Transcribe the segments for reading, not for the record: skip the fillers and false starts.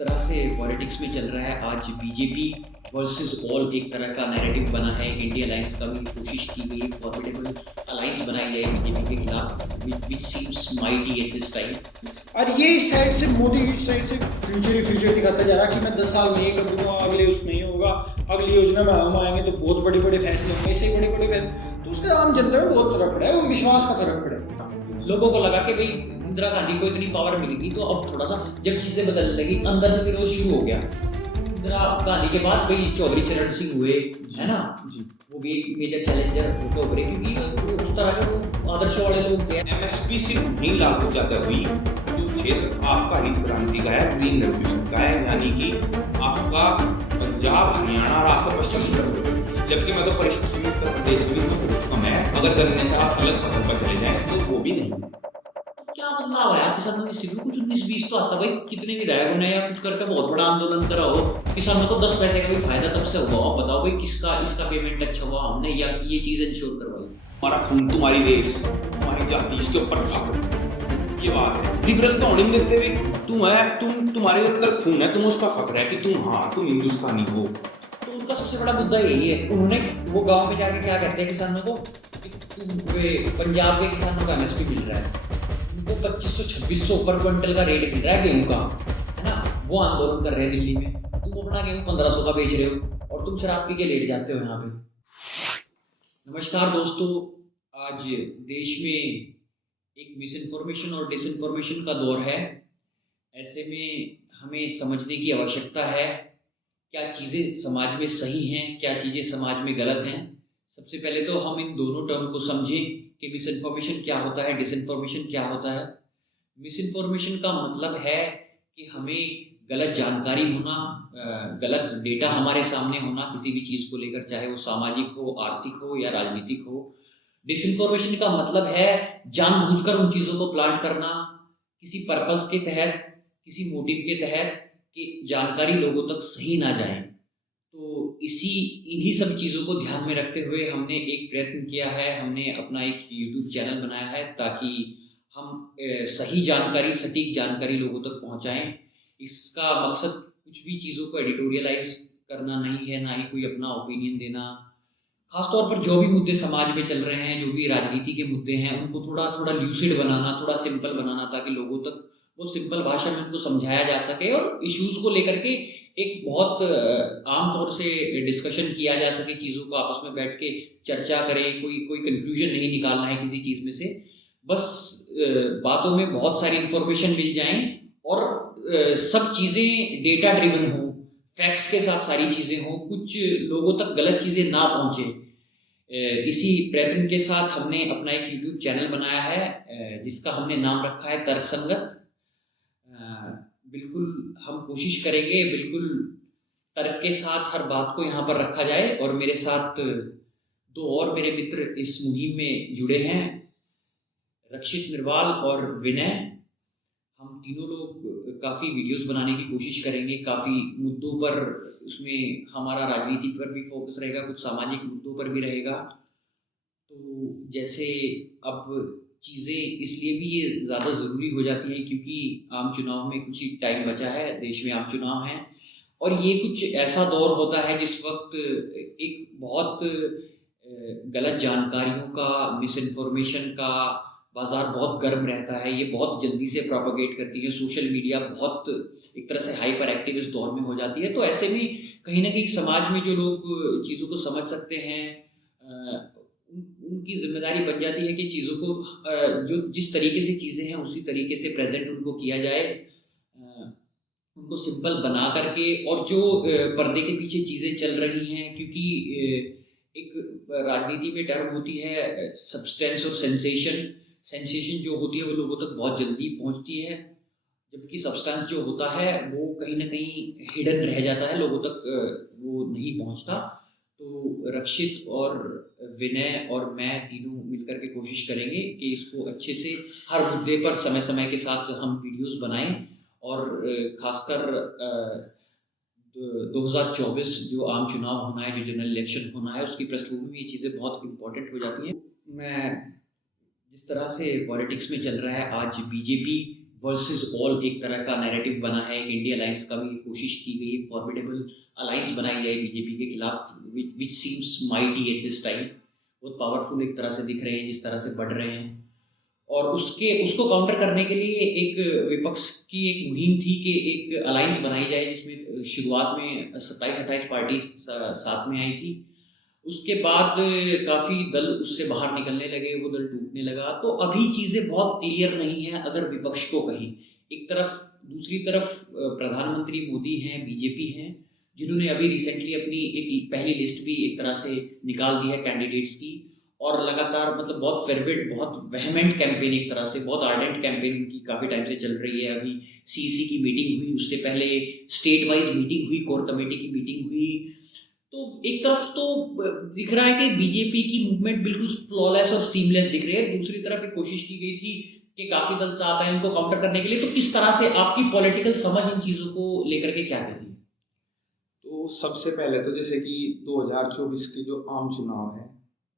तरह से पॉलिटिक्स में चल रहा है आज बीजेपी वर्सेस ऑल एक तरह का नैरेटिव बना है। इंडिया अलायंस का भी कोशिश की गई, फॉर्मिडेबल अलायंस बनाई जाए बीजेपी के खिलाफ, which seems mighty at this time. और ये इस साइड से मोदी इस साइड से फ्यूचर दिखाता जा रहा है कि मैं 10 साल में ये कर दूंगा, अगले उसमें ये होगा, अगली योजना में हम आएंगे तो बहुत बड़े बड़े फैसले होंगे, ऐसे बड़े बड़े फैसले। तो उसका आम जनता में बहुत फर्क पड़ा है, वो विश्वास का फर्क पड़ा है। लोगों को लगा कि भाई इंदिरा गांधी को इतनी पावर मिली थी, तो अब थोड़ा सा जब चीजें बदलने लगी अंदर से विरोध शुरू हो गया। इंदिरा गांधी के बाद भाई चौधरी चरण सिंह हुए, है ना जी, वो भी एक मेजर चैलेंजर होकर उभरे, क्योंकि वो उस तरह के आदर्श वाले लोग थे। एमएसपी सिर्फ नहीं लागू ज्यादा हुई, जो क्षेत्र आपका हरित क्रांति का है, ग्रीन रेवोल्यूशन का है, यानी कि आपका पंजाब, हरियाणा और आपका पश्चिम उत्तर प्रदेश। जबकि मैं तो पश्चिमी उत्तर प्रदेश में भी बहुत कम है, अगर गन्ने से आप अलग फसल पर चले जाएं तो वो भी नहीं है। क्या बदलाव है किसानों की स्थिति में? कुछ 19-20 तो आता भाई, कितने विधायकों ने या कुछ करके बहुत बड़ा आंदोलन करा हो, किसानों को 10 पैसे का भी फायदा तब से हुआ। आप बताओ भाई किसका इसका पेमेंट अच्छा हुआ, हमने या ये चीज इंश्योर करवाई। हमारा खून तुम्हारी देश, तुम्हारी जाति, इसके ऊपर फख्र, ये बात है। लिबरल तो होने नहीं देते भाई, तुम है, तुम्हारे अंदर खून है, तुम उसका फख्र है कि तुम हिंदुस्तानी हो। तो उनका सबसे बड़ा मुद्दा यही है। उन्होंने वो गांव में जाके क्या कहते हैं किसानों को, पंजाब के किसानों का एमएसपी मिल रहा है, उनको 2500-2600 पर क्विंटल का रेट मिल रहा है गेहूं का, है ना। वो आंदोलन कर रहे हैं दिल्ली में, तुम अपना गेहूं 1500 का बेच रहे हो और तुम शराब पी के लेट जाते हो यहाँ पे। नमस्कार दोस्तों, आज देश में एक मिस इन्फॉर्मेशन और डिसइन्फॉर्मेशन का दौर है। ऐसे में हमें समझने की आवश्यकता है क्या चीज़ें समाज में सही हैं, क्या चीज़ें समाज में गलत हैं। सबसे पहले तो हम इन दोनों टर्म को समझें कि मिस इन्फॉर्मेशन क्या होता है, डिसइन्फॉर्मेशन क्या होता है। मिस इन्फॉर्मेशन का मतलब है कि हमें गलत जानकारी होना, गलत डेटा हमारे सामने होना किसी भी चीज़ को लेकर, चाहे वो सामाजिक हो, आर्थिक हो या राजनीतिक हो। डिसइन्फॉर्मेशन का मतलब है जानबूझकर उन चीज़ों को प्लांट करना, किसी पर्पस के तहत, किसी मोटिव के तहत, कि जानकारी लोगों तक सही ना जाए। तो इन्हीं सब चीज़ों को ध्यान में रखते हुए हमने एक प्रयत्न किया है, हमने अपना एक यूट्यूब चैनल बनाया है ताकि हम सही जानकारी, सटीक जानकारी लोगों तक पहुंचाएं। इसका मकसद कुछ भी चीज़ों को एडिटोरियलाइज करना नहीं है, ना ही कोई अपना ओपिनियन देना। खासतौर पर जो भी मुद्दे समाज में चल रहे हैं, जो भी राजनीति के मुद्दे हैं, उनको थोड़ा थोड़ा ल्यूसिड बनाना, थोड़ा सिंपल बनाना, ताकि लोगों तक वो सिंपल भाषा में उनको समझाया जा सके और इश्यूज को लेकर के एक बहुत आम तौर से डिस्कशन किया जा सके, चीज़ों को आपस में बैठ के चर्चा करें। कोई कंक्लूजन नहीं निकालना है किसी चीज़ में से, बस बातों में बहुत सारी इंफॉर्मेशन मिल जाएं और सब चीज़ें डेटा ड्रिवन हो, फैक्ट्स के साथ सारी चीज़ें हों, कुछ लोगों तक गलत चीज़ें ना पहुँचे। इसी प्रयत्न के साथ हमने अपना एक यूट्यूब चैनल बनाया है जिसका हमने नाम रखा है तर्कसंगत। बिल्कुल हम कोशिश करेंगे, बिल्कुल तर्क के साथ हर बात को यहाँ पर रखा जाए। और मेरे साथ दो और मेरे मित्र इस मुहिम में जुड़े हैं, रक्षित निर्वाल और विनय। हम तीनों लोग काफ़ी वीडियोस बनाने की कोशिश करेंगे, काफ़ी मुद्दों पर। उसमें हमारा राजनीति पर भी फोकस रहेगा, कुछ सामाजिक मुद्दों पर भी रहेगा। तो जैसे अब चीज़ें इसलिए भी ये ज़्यादा ज़रूरी हो जाती हैं क्योंकि आम चुनाव में कुछ ही टाइम बचा है, देश में आम चुनाव हैं, और ये कुछ ऐसा दौर होता है जिस वक्त एक बहुत गलत जानकारियों का, मिस इन्फॉर्मेशन का बाज़ार बहुत गर्म रहता है। ये बहुत जल्दी से प्रोपेगेट करती है, सोशल मीडिया बहुत एक तरह से हाइपर एक्टिव इस दौर में हो जाती है। तो ऐसे में कहीं ना कहीं समाज में जो लोग चीज़ों को समझ सकते हैं, उनकी जिम्मेदारी बन जाती है कि चीज़ों को जो जिस तरीके से चीज़ें हैं उसी तरीके से प्रेजेंट उनको किया जाए, उनको सिंपल बना करके। और जो पर्दे के पीछे चीज़ें चल रही हैं, क्योंकि एक राजनीति में टर्म होती है सब्सटेंस और सेंसेशन। सेंसेशन जो होती है वो लोगों तक बहुत जल्दी पहुंचती है, जबकि सब्सटेंस जो होता है वो कहीं ना कहीं हिडन रह जाता है, लोगों तक वो नहीं पहुंचता। तो रक्षित और विनय और मैं तीनों मिलकर के कोशिश करेंगे कि इसको अच्छे से हर मुद्दे पर समय समय के साथ हम वीडियोस बनाएं। और खासकर 2024 जो आम चुनाव होना है, जो जनरल इलेक्शन होना है, उसकी पृष्ठभूमि में ये चीज़ें बहुत इंपॉर्टेंट हो जाती हैं। मैं जिस तरह से पॉलिटिक्स में चल रहा है आज बीजेपी वर्सेस ऑल एक तरह का नैरेटिव बना है। एक इंडिया अलायंस का भी कोशिश की गई है, फॉर्मिडेबल अलायंस बनाई जाए बीजेपी के खिलाफ, which seems mighty at this time. बहुत पावरफुल एक तरह से दिख रहे हैं, जिस तरह से बढ़ रहे हैं। और उसको काउंटर करने के लिए एक विपक्ष की एक मुहिम थी कि एक अलायंस बनाई जाए, जिसमें शुरुआत में 27-28 पार्टी साथ में आई थी। उसके बाद काफ़ी दल उससे बाहर निकलने लगे, वो दल टूटने लगा। तो अभी चीज़ें बहुत क्लियर नहीं हैं अगर विपक्ष को कहीं एक तरफ, दूसरी तरफ प्रधानमंत्री मोदी हैं, बीजेपी हैं, जिन्होंने अभी रिसेंटली अपनी एक पहली लिस्ट भी एक तरह से निकाल दी है कैंडिडेट्स की, और लगातार मतलब बहुत फेरवेट, बहुत वेहमेंट कैंपेन, एक तरह से बहुत आर्डेंट कैंपेन उनकी काफ़ी टाइम से चल रही है। अभी सीसी की मीटिंग हुई, उससे पहले स्टेट वाइज मीटिंग हुई, कोर कमेटी की मीटिंग हुई। तो एक तरफ तो दिख रहा है कि बीजेपी की मूवमेंट बिल्कुल फ्लॉलेस और सीमलेस दिख रही है, दूसरी तरफ एक कोशिश की गई थी कि काफ़ी दल साथ आए उनको काउंटर करने के लिए। तो किस तरह से आपकी पॉलिटिकल समझ इन चीज़ों को लेकर के क्या कहती है? तो सबसे पहले तो जैसे कि 2024 के जो आम चुनाव है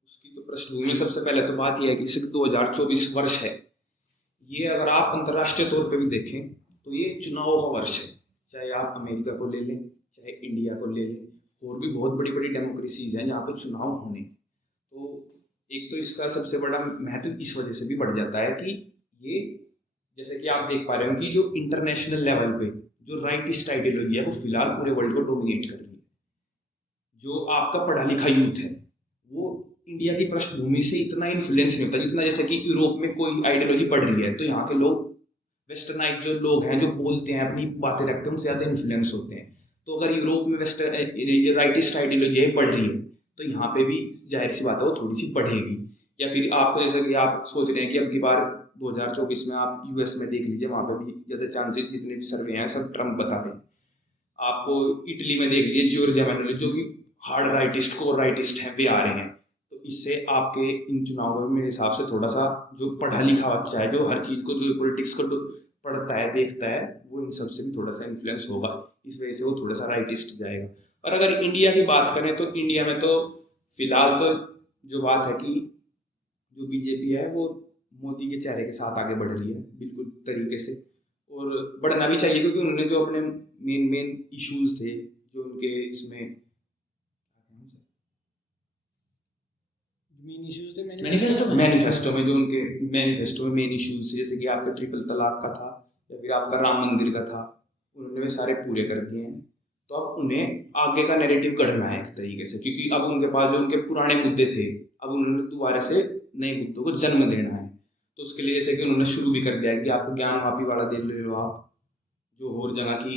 उसकी तो पृष्ठभूमि में सबसे पहले तो बात यह है कि सिर्फ 2024 वर्ष है ये। अगर आप अंतर्राष्ट्रीय तौर पे भी देखें तो ये चुनाव का वर्ष है। चाहे आप अमेरिका को ले लें, चाहे इंडिया को ले लें, और भी बहुत बड़ी बड़ी डेमोक्रेसीज हैं जहाँ पे चुनाव होने। तो एक तो इसका सबसे बड़ा महत्व इस वजह से भी बढ़ जाता है कि ये, जैसे कि आप देख पा रहे हो कि जो इंटरनेशनल लेवल पे जो राइटिस्ट आइडियोलॉजी है वो फिलहाल पूरे वर्ल्ड को डोमिनेट कर रही है। जो आपका पढ़ा लिखा यूथ है वो इंडिया की पृष्ठभूमि से इतना इन्फ्लुएंस नहीं होता जितना जैसे कि यूरोप में कोई आइडियोलॉजी पढ़ रही है तो यहाँ के लोग, वेस्टर्नाइज जो लोग हैं जो बोलते हैं अपनी बातें रखते हैं, उनसे ज़्यादा इन्फ्लुएंस होते हैं। तो अगर यूरोप में वेस्टर्न राइटिस्ट आइडियोलॉजी है बढ़ रही है तो यहाँ पे भी जाहिर सी बात है वो थोड़ी सी बढ़ेगी। या फिर आपको जैसे कि आप सोच रहे हैं कि अब की बार 2024 में आप यूएस में देख लीजिए, वहाँ पे भी ज़्यादा चांसेस, जितने भी सर्वे हैं सब ट्रम्प बता रहे हैं। आपको इटली में देख लीजिए जॉर्जिया मेलोनी जो कि हार्ड राइटिस्ट कोर राइटिस्ट हैं वे आ रहे हैं। तो इससे आपके इन चुनावों में मेरे हिसाब से थोड़ा सा जो पढ़ा लिखा बच्चा है जो हर चीज़ को, जो पॉलिटिक्स को पढ़ता है देखता है, वो इन सब से भी थोड़ा सा इन्फ्लुएंस होगा। इस वजह से वो थोड़ा सा राइटिस्ट जाएगा। और अगर इंडिया की बात करें तो इंडिया में तो फिलहाल तो जो बात है कि जो बीजेपी है वो मोदी के चेहरे के साथ आगे बढ़ रही है बिल्कुल तरीके से, और बढ़ना भी चाहिए क्योंकि उन्होंने जो अपने मेन इश्यूज थे जो उनके इसमें मैनिफेस्टो में जो उनके मैनिफेस्टो में मेन इश्यूज थे, जैसे कि आपका ट्रिपल तलाक का था या फिर आपका राम मंदिर का था, उन्होंने वे सारे पूरे कर दिए हैं। तो अब उन्हें आगे का नैरेटिव गढ़ना है एक तरीके से, क्योंकि अब उनके पास जो उनके पुराने मुद्दे थे अब उन्होंने दोबारा से नए मुद्दों को जन्म देना है। तो उसके लिए जैसे कि उन्होंने शुरू भी कर दिया है कि आपको ज्ञान वापी वाला दे ले लो आप, जो और जगह की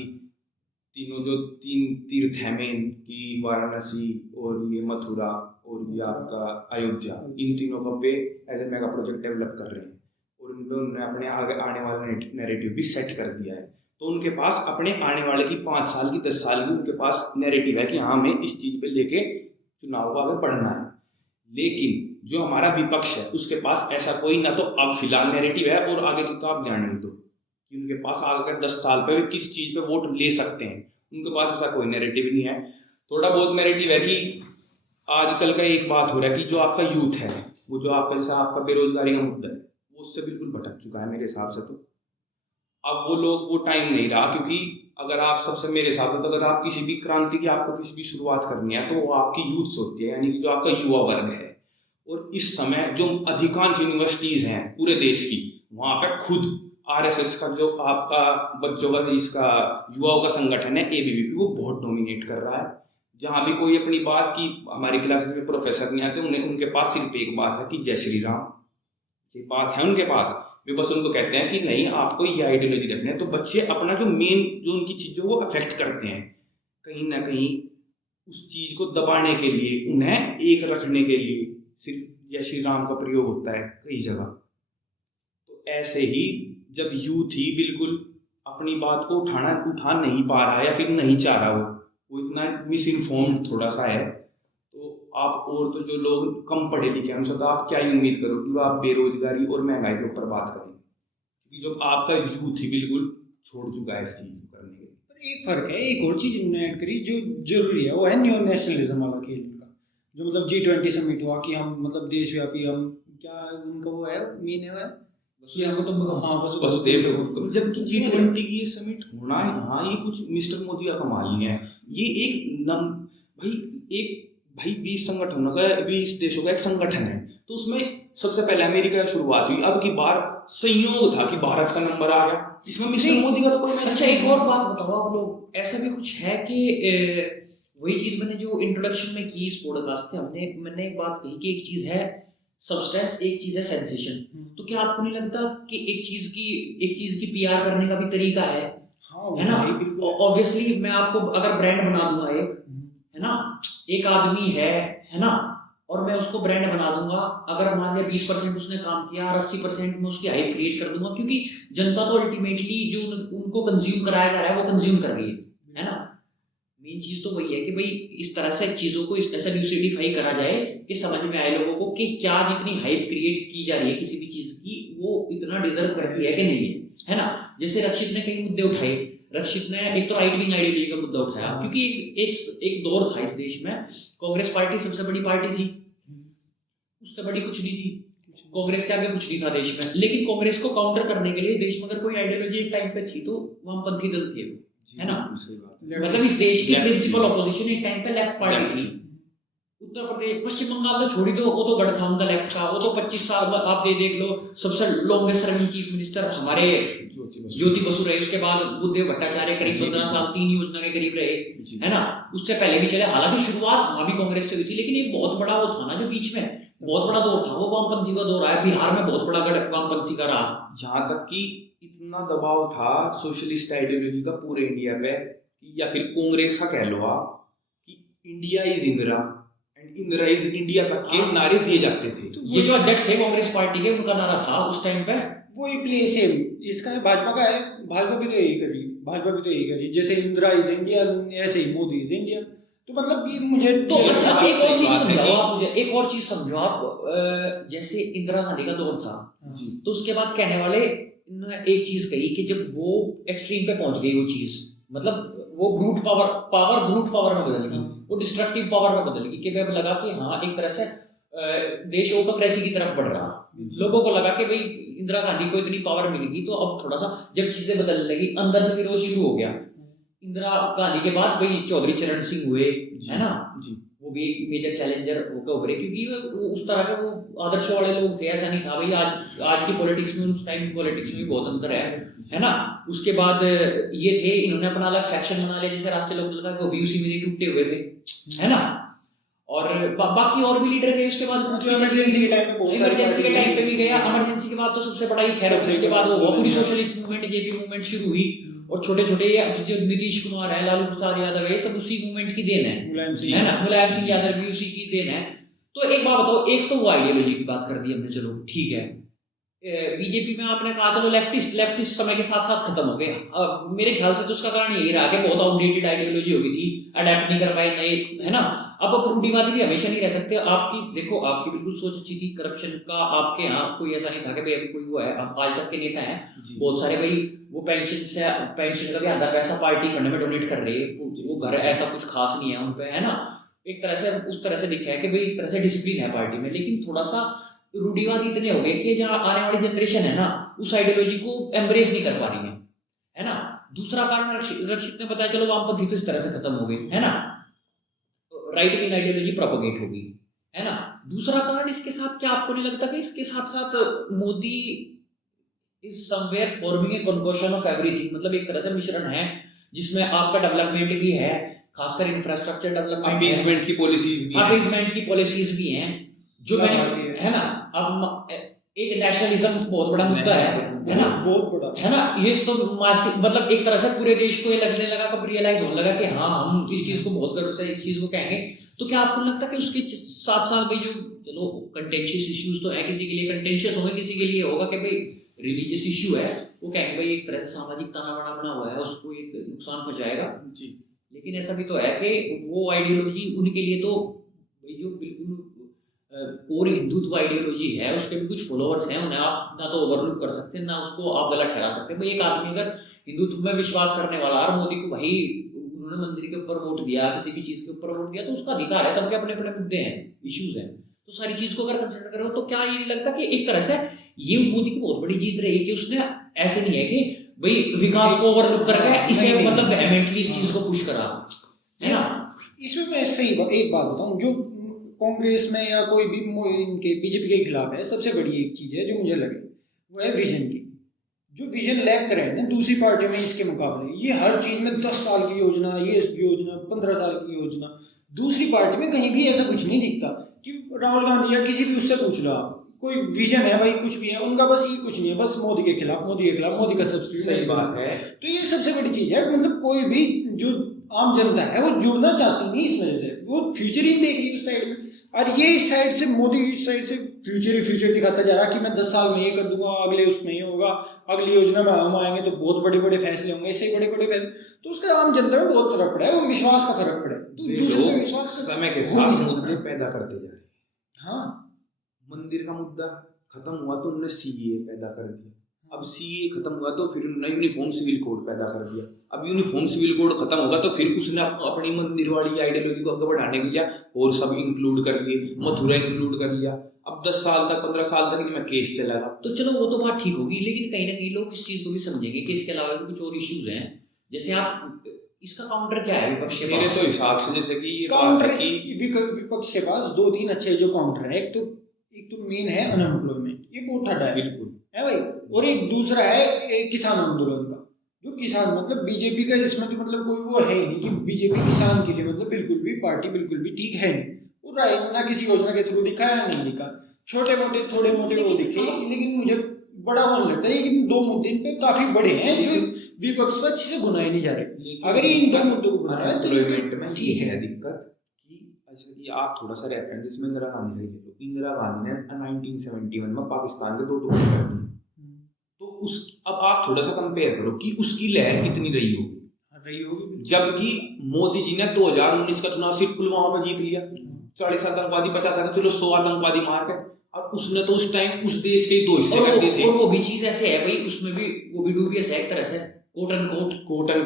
तीनों जो 3 तीर्थ हैं मेन की वाराणसी और ये मथुरा और ये आपका अयोध्या, इन तीनों का वे as a mega project develop कर रहे हैं और उन पर उन्होंने अपने आगे आने वाला नैरेटिव भी सेट कर दिया है। तो उनके पास अपने आने वाले की 5 साल की 10 साल की उनके पास नैरेटिव है कि हाँ हमें इस चीज़ पे लेके चुनाव को आगे बढ़ना है। लेकिन जो हमारा विपक्ष है उसके पास ऐसा कोई ना तो अब फिलहाल नैरेटिव है और आगे की तो आप जाने ही दो कि उनके पास आगे 10 साल पे वे किस चीज़ पे वोट ले सकते हैं, उनके पास ऐसा कोई नैरेटिव नहीं है। थोड़ा बहुत नैरेटिव है कि आजकल का एक बात हो रहा है कि जो आपका यूथ है वो जो आपका जैसा आपका बेरोजगारी का मुद्दा है वो उससे बिल्कुल भटक चुका है मेरे हिसाब से। तो अब वो लोग वो टाइम नहीं रहा, क्योंकि अगर आप सबसे मेरे हिसाब से तो अगर आप किसी भी क्रांति की आपको किसी भी शुरुआत करनी है तो वो आपकी यूथ से होती है, यानी कि जो आपका युवा वर्ग है। और इस समय जो अधिकांश यूनिवर्सिटीज हैं पूरे देश की, वहाँ पे खुद आरएसएस का जो आपका बच्चों का इसका युवाओं का संगठन है एबीवीपी, वो बहुत डोमिनेट कर रहा है। जहाँ भी कोई अपनी बात की, हमारी क्लासेस में प्रोफेसर नहीं आते, उन्हें उनके पास सिर्फ एक बात है कि जय श्री राम, ये बात है उनके पास। वे बस उनको कहते हैं कि नहीं आपको ये आइडियोलॉजी रखनी है। तो बच्चे अपना जो मेन जो उनकी चीज़ों को अफेक्ट करते हैं, कहीं ना कहीं उस चीज़ को दबाने के लिए, उन्हें एक रखने के लिए सिर्फ जय श्री राम का प्रयोग होता है कई जगह। तो ऐसे ही जब यूथ ही बिल्कुल अपनी बात को उठा नहीं पा रहा है या फिर नहीं चाह रहा, वो इतना मिस इन्फॉर्म्ड थोड़ा सा है, तो आप और तो जो लोग कम पढ़े लिखे हैं उनसे तो आप क्या ही उम्मीद करो कि वो आप बेरोजगारी और महंगाई के ऊपर बात करें, क्योंकि जब आपका यूथ ही बिल्कुल छोड़ चुका है इस चीज़ को करने के लिए। पर एक फ़र्क है, एक और चीज़ उन्होंने ऐड करी जो जरूरी है, वो है न्यू नेशनलिज्म वाला खेल उनका, जो मतलब G20 समिट हुआ कि हम मतलब देशव्यापी हम क्या उनका वो है मेन है वसुधैव कुटुंबकम। हाँ वसुधैव कुटुंबकम। जबकि इसमें- G20 की ये समिट होना यहाँ ये कुछ मिस्टर मोदी का कमाल नहीं है। ये भाई 20 संगठनों का 20 देशों का एक संगठन है, तो उसमें सबसे पहले अमेरिका की शुरुआत हुई, अब की बार संयोग था कि भारत का नंबर आ गया, इसमें मिस्टर मोदी का तो कोई अच्छा एक और बात बताओ आप लोग, ऐसा भी कुछ है कि वही चीज मैंने जो इंट्रोडक्शन में की इस पॉडकास्ट पे मैंने एक बात कही कि एक चीज है सब्सटेंस, एक चीज है सेंसेशन। तो क्या आपको नहीं लगता कि एक चीज की पीआर करने का भी तरीका है? हाँ है ना? भाई, बिल्कुल। ऑब्वियसली मैं आपको अगर ब्रांड बना दूंगा एक, है ना, एक आदमी है ना, और मैं उसको ब्रांड बना दूंगा, अगर मान लिया 20% उसने काम किया और 80% में उसकी हाइप क्रिएट कर दूंगा, क्योंकि जनता तो अल्टीमेटली जो उनको कंज्यूम कराया जा रहा है वो कंज्यूम कर रही है ना। मेन चीज तो वही है कि भाई इस तरह से चीजों को इस तरह से ल्यूसिडिफाई करा जाए कि समझ में आए लोगों को कि क्या जितनी हाइप क्रिएट की जा रही है किसी भी चीज की वो इतना डिजर्व करती है कि नहीं है ना। जैसे रक्षित ने कई मुद्दे उठाए, रक्षित ने एक तो राइट विंग आइडियोलॉजी का मुद्दा उठाया, क्योंकि एक दौर था इस देश में कांग्रेस पार्टी सबसे बड़ी पार्टी थी, उससे बड़ी कुछ नहीं थी, कांग्रेस के आगे कुछ नहीं था देश में। लेकिन कांग्रेस को काउंटर करने के लिए देश में अगर कोई आइडियोलॉजी एक टाइम पे थी तो वामपंथी दल थी, है ना। मतलब इस देश की प्रिंसिपल ऑपोजिशन एक टाइम पे लेफ्ट पार्टी थी। उत्तर प्रदेश, पश्चिम बंगाल तो छोड़ ही दो, वो तो गढ़ था उनका लेफ्ट का, वो तो 25 साल आप देख लो, सबसे लॉन्गेस्ट सर्विंग चीफ मिनिस्टर हमारे ज्योति बसु रहे, उसके बाद बुद्धदेव भट्टाचार्य करीब 15 साल 3 योजना के करीब रहे, है ना। उससे पहले भी चले, हालांकि शुरुआत वहां भी कांग्रेस से हुई थी, लेकिन एक बहुत बड़ा वो था ना जो बीच में बहुत बड़ा दौर था, वो वामपंथी का दौर आया, बिहार में बहुत बड़ा गढ़ वामपंथी का रहा। यहाँ तक कि इतना दबाव था सोशलिस्ट आइडियोलॉजी का पूरे इंडिया पे, या फिर कांग्रेस का कह लो आप, कि India is Indira and Indira is India तक के नारे दिए जाते थे। तो ये जो अध्यक्ष थे कांग्रेस पार्टी के, उनका नारा था उस टाइम पे वही प्ले सेम इसका है, भाजपा का है, भाजपा भी तो यही करी, जैसे इंदिरा इज इंडिया ऐसे ही मोदी इज इंडिया। तो मतलब ये मुझे तो अच्छा एक और चीज समझाओ आप मुझे, एक और चीज समझो आप, जैसे इंदिरा गांधी का दौर था जी, तो उसके बाद कहने वाले ने एक चीज कही कि जब वो एक्सट्रीम पे पहुंच गई वो चीज, मतलब वो ब्रूट पावर ब्रूट पावर में बदल गई, वो डिस्ट्रक्टिव पावर में बदल गई, कि अब लगा कि हाँ एक तरह से देश ऑटोक्रेसी की तरफ बढ़ रहा। लोगों को लगा कि भाई इंदिरा गांधी को इतनी पावर मिलेगी तो अब थोड़ा सा जब चीजें बदलने लगी, अंदर से विरोध शुरू हो गया। इंदिरा गांधी के बाद भाई चौधरी चरण सिंह हुए, है ना जी, वो भी एक मेजर चैलेंजर होकर उभरे, क्योंकि वो उस तरह के वो आदर्श वाले लोग थे। ऐसा नहीं था भाई आज की पॉलिटिक्स में उस टाइम की पॉलिटिक्स में भी बहुत अंतर है ना। उसके बाद ये थे, इन्होंने अपना अलग फैक्शन बना लिया, जैसे राष्ट्रीय लोकदल का, वो भी उसी में टूटे हुए थे, है ना। और बाकी और भी लीडर गए उसके बाद, इमरजेंसी के टाइम पे बहुत सारे इमरजेंसी के टाइम पे भी गया। इमरजेंसी के बाद तो सबसे बड़ा ही खैर, उसके बाद वो पूरी सोशलिस्ट मूवमेंट जेपी मूवमेंट शुरू हुई, और छोटे छोटे जो नीतीश कुमार है, लालू प्रसाद यादव है, ये सब उसी मूवमेंट की देन है ना, मुलायम सिंह यादव भी उसी की देन है। तो एक बात बताओ, एक तो वो आइडियोलॉजी की बात कर दी हमने, चलो ठीक है। बीजेपी में आपने कहा चलो लेफ्टिस्ट समय के साथ साथ खत्म हो गए। अब मेरे ख्याल से तो उसका कारण यही रहा कि बहुत आउटडेटेड आइडियोलॉजी हो गई थी, अडेप्ट नहीं कर पाए नए, है ना। अब रूढ़िवादी भी हमेशा नहीं रह सकते। आपकी देखो, आपकी बिल्कुल सोच अच्छी थी, करप्शन का आपके यहाँ कोई ऐसा नहीं था कि भाई अभी कोई हुआ है। आप आज तक के नेता हैं बहुत सारे, भाई वो पेंशन का भी आधा पैसा पार्टी फंड में डोनेट कर रहे हैं, वो घर ऐसा कुछ खास नहीं है उन पे, है ना। एक तरह से उस तरह से दिखा है कि भाई एक तरह से डिसिप्लिन है पार्टी में, लेकिन थोड़ा सा रूढ़िवादी इतने हो गए कि जहाँ आने वाली जनरेशन है ना उस आइडियोलॉजी को एम्ब्रेस नहीं कर पा रही है ना। दूसरा कारण रक्षित ने बताया, चलो वामपंथी तो इस तरह से खत्म हो गई, है ना, राइट विंग आइडियोलॉजी प्रोपोगेट हो गई, है ना। दूसरा कारण इसके साथ, क्या आपको नहीं लगता कि इसके साथ साथ Modi is somewhere forming a concoction of everything, मतलब एक तरह से मिश्रण है जिसमें आपका डेवलपमेंट भी है, खासकर इंफ्रास्ट्रक्चर डेवलपमेंट, अपीसमेंट की पॉलिसीज भी हैं, जो मैंने, है ना। अब एक नेशनलिज्म बहुत बड़ा मुद्दा है ना, बहुत बड़ा, है ना। ये तो मासिक, मतलब एक तरह से पूरे देश को ये लगने लगा, कब रियलाइज होने लगा कि हाँ हम इस चीज को बहुत गर्व से इस चीज को कहेंगे। तो क्या आपको लगता है कि उसके साथ साथ भाई जो, चलो कंटेंशियस इश्यूज तो है, किसी के लिए कंटेंशियस होंगे, किसी के लिए होगा कि भाई रिलीजियस इश्यू है, वो कहेंगे भाई एक तरह से सामाजिक ताना बना हुआ है, उसको एक नुकसान पहुंचाएगा जी। लेकिन ऐसा भी तो है कि वो आइडियोलॉजी उनके लिए तो जो बिल्कुल कोर हिंदुत्व आइडियोलॉजी है, उसके भी कुछ फॉलोअर्स हैं, उन्हें आप ना तो ओवरलुक कर सकते हैं, ना उसको आप गलत ठहरा सकते हैं। भाई एक आदमी अगर हिंदुत्व में विश्वास करने वाला, और मोदी को भाई उन्होंने मंदिर के ऊपर वोट दिया, किसी भी चीज के ऊपर वोट दिया, तो उसका अधिकार है, सबके अपने अपने मुद्दे हैं, इश्यूज हैं, तो सारी चीज को अगर कंसिडर करो तो क्या ये नहीं लगता कि एक तरह से ये मोदी की बहुत बड़ी जीत रही कि उसने ऐसे नहीं है कि भाई विकास को ओवरलुक करके इसे नहीं, मतलब नहीं, वेहेमेंटली इस चीज को पुश करा, है ना। इसमें मैं एक बात बताऊं, जो कांग्रेस में या कोई भी इनके बीजेपी के खिलाफ है, सबसे बड़ी एक चीज है जो मुझे लगे, वो है विजन की। जो विजन लैक करे ना दूसरी पार्टी में इसके मुकाबले, ये हर चीज में 10 साल की योजना, ये योजना 15 साल की योजना, दूसरी पार्टी में कहीं भी ऐसा कुछ नहीं दिखता कि राहुल गांधी या किसी भी उससे पूछ लो आप, कोई विजन है भाई, कुछ भी है उनका, बस ये कुछ नहीं है, बस मोदी के खिलाफ, मोदी का सब्सिट्यूट। सही बात है। तो ये सबसे बड़ी चीज है, मतलब कोई भी जो आम जनता है वो जुड़ना चाहती नहीं इस वजह से, वो फ्यूचर ही देख रही है उस साइड में। और ये इस साइड से मोदी इस साइड से फ्यूचर दिखाता जा रहा कि मैं 10 साल में ये कर दूंगा, अगले उसमें ये होगा, अगली योजना में हम आएंगे तो बहुत बड़े बड़े फैसले होंगे, ऐसे बड़े बड़े फैसले। तो उसका आम जनता में बहुत फर्क पड़ा है, वो विश्वास का फर्क पड़ा है। तो दूसरे पे विश्वास समय के साथ मुद्दे पैदा करते जा रहे हैं। हाँ, मंदिर का मुद्दा खत्म हुआ तो उन्होंने सीए पैदा कर दिया, अब सीए खत्म हुआ तो फिर उन्होंने यूनिफॉर्म सिविल कोड पैदा कर दिया, अब यूनिफॉर्म सिविल कोड खत्म होगा तो फिर उसने अपनी मंदिर वाली आइडियोलॉजी को आगे बढ़ाने के लिए और सब इंक्लूड कर लिए, मथुरा इंक्लूड कर लिया। अब 10 साल तक 15 साल तक इनमें केस चलेगा। तो चलो वो तो बात ठीक होगी, लेकिन कहीं ना कहीं लोग इस चीज को भी समझेंगे कि इसके अलावा भी कुछ और इश्यूज हैं। जैसे आप इसका काउंटर क्या है विपक्ष के पास? मेरे तो हिसाब से जैसे कि ये काउंटर बात है कि विपक्ष के पास 2-3 अच्छे जो काउंटर है। एक तो मेन है अनएम्प्लॉयमेंट, ये बहुत ठाडा है, बिल्कुल है भाई। और एक दूसरा है किसान आंदोलन का, जो किसान मतलब बीजेपी का, जिसमें तो मतलब कोई वो है ही नहीं कि बीजेपी किसान के लिए मतलब बिल्कुल भी पार्टी बिल्कुल भी ठीक है नहीं। वो ना किसी योजना के थ्रू दिखा या नहीं दिखा, छोटे मोटे थोड़े मोटे वो दिखे, लेकिन मुझे बड़ा वो नहीं लगता। लेकिन 2 मुद्दे इन पे काफी बड़े हैं जो विपक्ष पर अच्छे से बुनाए नहीं जा रहे। अगर ये इन 2 मुद्दों को बुना है तो एम्प्लॉयमेंट में ठीक है दिक्कत कि अच्छा कि आप थोड़ा सा रेफरेंस जिसमें इंदिरा गांधी का ही ले लो। इंदिरा गांधी ने 1971 में पाकिस्तान के 2 टुकड़े कर दिए, तो उस अब आप थोड़ा सा कंपेयर करो कि उसकी लहर कितनी रही होगी। जबकि मोदी जी ने 2019 का चुनाव सिर्फ पुलवामा में जीत लिया, 40 आतंकवादी 50 आतंकवादी, चलो 100 आतंकवादी मार के, और उसने तो उस टाइम उस देश के 2 हिस्से कर दिए थे। और वो भी चीज ऐसे है भाई, उसमें भी वो भी डूबियस है एक तरह से, कोट एंड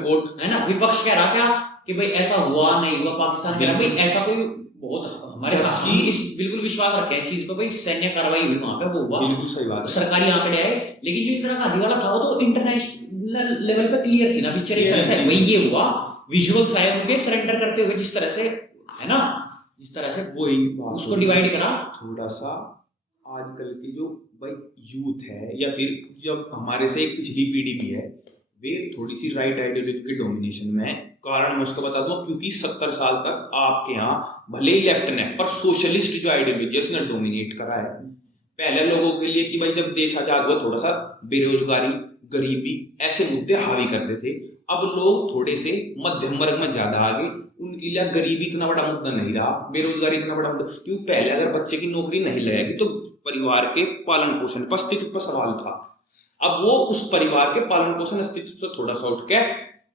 कोट, है ना। विपक्ष कह रहा क्या कि भाई ऐसा हुआ नहीं हुआ, पाकिस्तान कह रहा भाई ऐसा कोई बहुत हमारे साथ ही इस बिल्कुल विश्वास रखे इस चीज पर, भाई सैन्य कार्रवाई हुई वहां पे, वो हुआ, बिल्कुल सही बात है, सरकारी आंकड़े आए। लेकिन जो इंदिरा गांधी वाला था वो तो इंटरनेशनल लेवल पे क्लियर थी ना पिक्चर, से भाई ये हुआ, विजुअल्स आए उनके सरेंडर करते हुए, जिस तरह से है ना, जिस तरह से वही उसको डिवाइड करा। थोड़ा सा आजकल की जो भाई यूथ है या फिर जब हमारे से एक पिछली पीढ़ी भी है, वे थोड़ी सी राइट आइडियोलॉजी के डोमिनेशन में। कारण मैं उसका बता दूं, क्योंकि 70 साल तक आपके यहाँ भले ही लेफ्ट ने, पर सोशलिस्ट जो आइडियोलॉजी है उसने डोमिनेट करा है। पहले लोगों के लिए कि भाई जब देश आजाद हुआ थोड़ा सा बेरोजगारी, गरीबी, ऐसे मुद्दे हावी करते थे। अब लोग थोड़े से मध्यम वर्ग में ज्यादा आ गए, उनके लिए गरीबी इतना बड़ा मुद्दा नहीं रहा, बेरोजगारी इतना बड़ा मुद्दा, क्योंकि पहले अगर बच्चे की नौकरी नहीं लगेगी तो परिवार के पालन पोषण पर अस्तित्व पर सवाल था। अब वो उस परिवार के पालन पोषण अस्तित्व से थोड़ा सा उठ के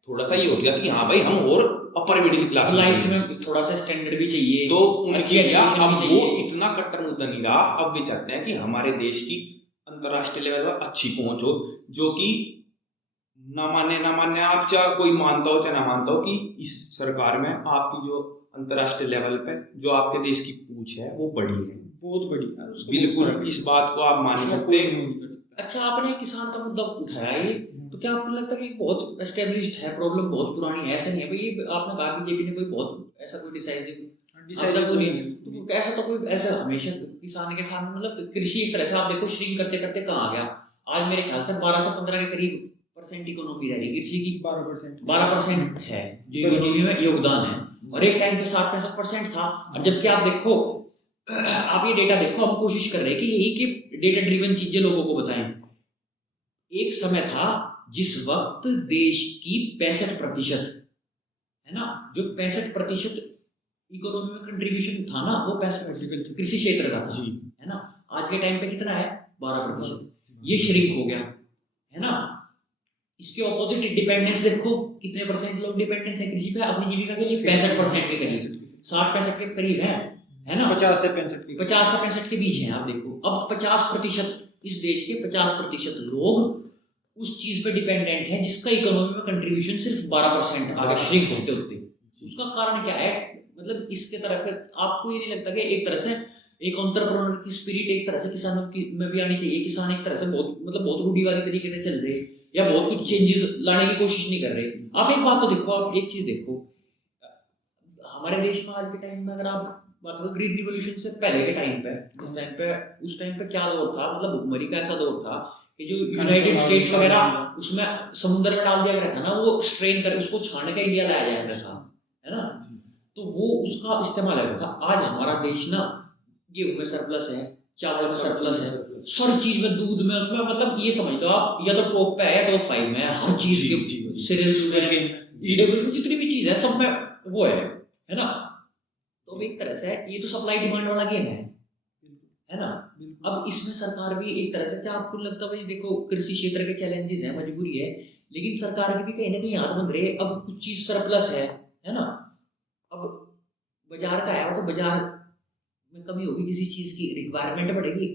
थोड़ा सा ये हो गया कि हाँ भाई हम और अपर मिडिल क्लास लाइफ में थोड़ा सा स्टैंडर्ड भी चाहिए, तो उनके लिए अब वो इतना कट्टर मुद्दा नहीं रहा। अब वे चाहते हैं कि हमारे देश की अंतरराष्ट्रीय लेवल पर अच्छी पहुंच हो, जो कि ना माने आप चाहे कोई मानता हो चाहे ना मानता हो कि इस सरकार में आपकी जो अंतरराष्ट्रीय लेवल पे जो आपके देश की पूछ है वो बड़ी है, बहुत बड़ी है, बिल्कुल इस बात को आप मान सकते हैं। अच्छा, आपने किसान का मुद्दा उठाया ये, तो क्या आपको लगता है कि बहुत एस्टेब्लिश्ड है प्रॉब्लम, बहुत पुरानी है? ऐसा नहीं है भाई, ये आपने कहा बीजेपी ने कोई बहुत ऐसा कोई डिसाइसिव तो नहीं, तो ऐसा तो कोई ऐसा हमेशा किसान के सामने मतलब कृषि एक तरह से आप देखो श्रिंक करते करते कहाँ आ गया। आज मेरे ख्याल से 12 से 15 के करीब % इकोनॉमी रह रही कृषि की, 12% है जो इकोनॉमी में योगदान है, और एक टाइम पे 60-65% था। और जबकि आप देखो, आप ये डेटा देखो, हम कोशिश कर रहे हैं कि यही कि डेटा ड्रिवन चीजें लोगों को बताएं। एक समय था जिस वक्त देश की 65% है ना, जो 65% इकोनॉमी में कंट्रीब्यूशन था ना, वो 65% कृषि क्षेत्र का था, है ना। आज के टाइम पे कितना है? 12%। ये श्रिंक हो गया, है ना। इसके ऑपोजिट डिपेंडेंस देखो, कितने % लोग डिपेंडेंस है कृषि पे अपनी जीविका के लिए? 65% के करीब, 60-65 के करीब है ना, 50 से 65 के बीच है। आप देखो, अब 50% इस देश के 50% लोग उस चीज पे डिपेंडेंट है जिसका इकोनॉमी में कंट्रीब्यूशन सिर्फ 12% आगे श्रिंक होते होते। उसका कारण क्या है? मतलब इसके तरफ आपको ये नहीं लगता कि एक तरह से एक एंटरप्रेन्योर की स्पिरिट एक तरह से किसानों की में भी आनी चाहिए। किसान एक तरह से बहुत रूढ़िवादी तरीके से चल रहे हैं या बहुत कुछ चेंजेस लाने की कोशिश नहीं कर रहे। आप एक बात तो देखो, आप एक चीज देखो, हमारे देश में आज के टाइम में अगर आप बात करो ग्रीन रिवॉल्यूशन से पहले के टाइम पे, उस टाइम पे क्या दौर था, मतलब भुखमरी का ऐसा दौर था कि जो यूनाइटेड स्टेट्स वगैरह उसमें समुद्र में डाल दिया गया था ना, वो स्ट्रेन कर उसको छान के इंडिया लाया जाता था, है ना, तो वो उसका इस्तेमाल है था। आज हमारा देश ना गेहूं में सरप्लस है, चावल में सरप्लस है, हर चीज में, दूध में, उसमें, मतलब ये समझ लो आप, या तो टॉप पे है या टॉप 5 में है, हर चीज के सीरियल्स में, ईडब्ल्यू में, जितनी भी चीज है सब में वो है ना। तो एक तरह से ये तो सप्लाई डिमांड वाला गेम है ना। अब इसमें सरकार भी एक तरह से, क्या आपको लगता है भाई, देखो कृषि क्षेत्र के चैलेंजेस हैं, मजबूरी है, लेकिन सरकार के भी कहीं ना कहीं हाथ बंध रहे। अब कुछ चीज सरप्लस है ना, अब बाजार का है, तो बाजार में कमी होगी, किसी चीज की रिक्वायरमेंट बढ़ेगी,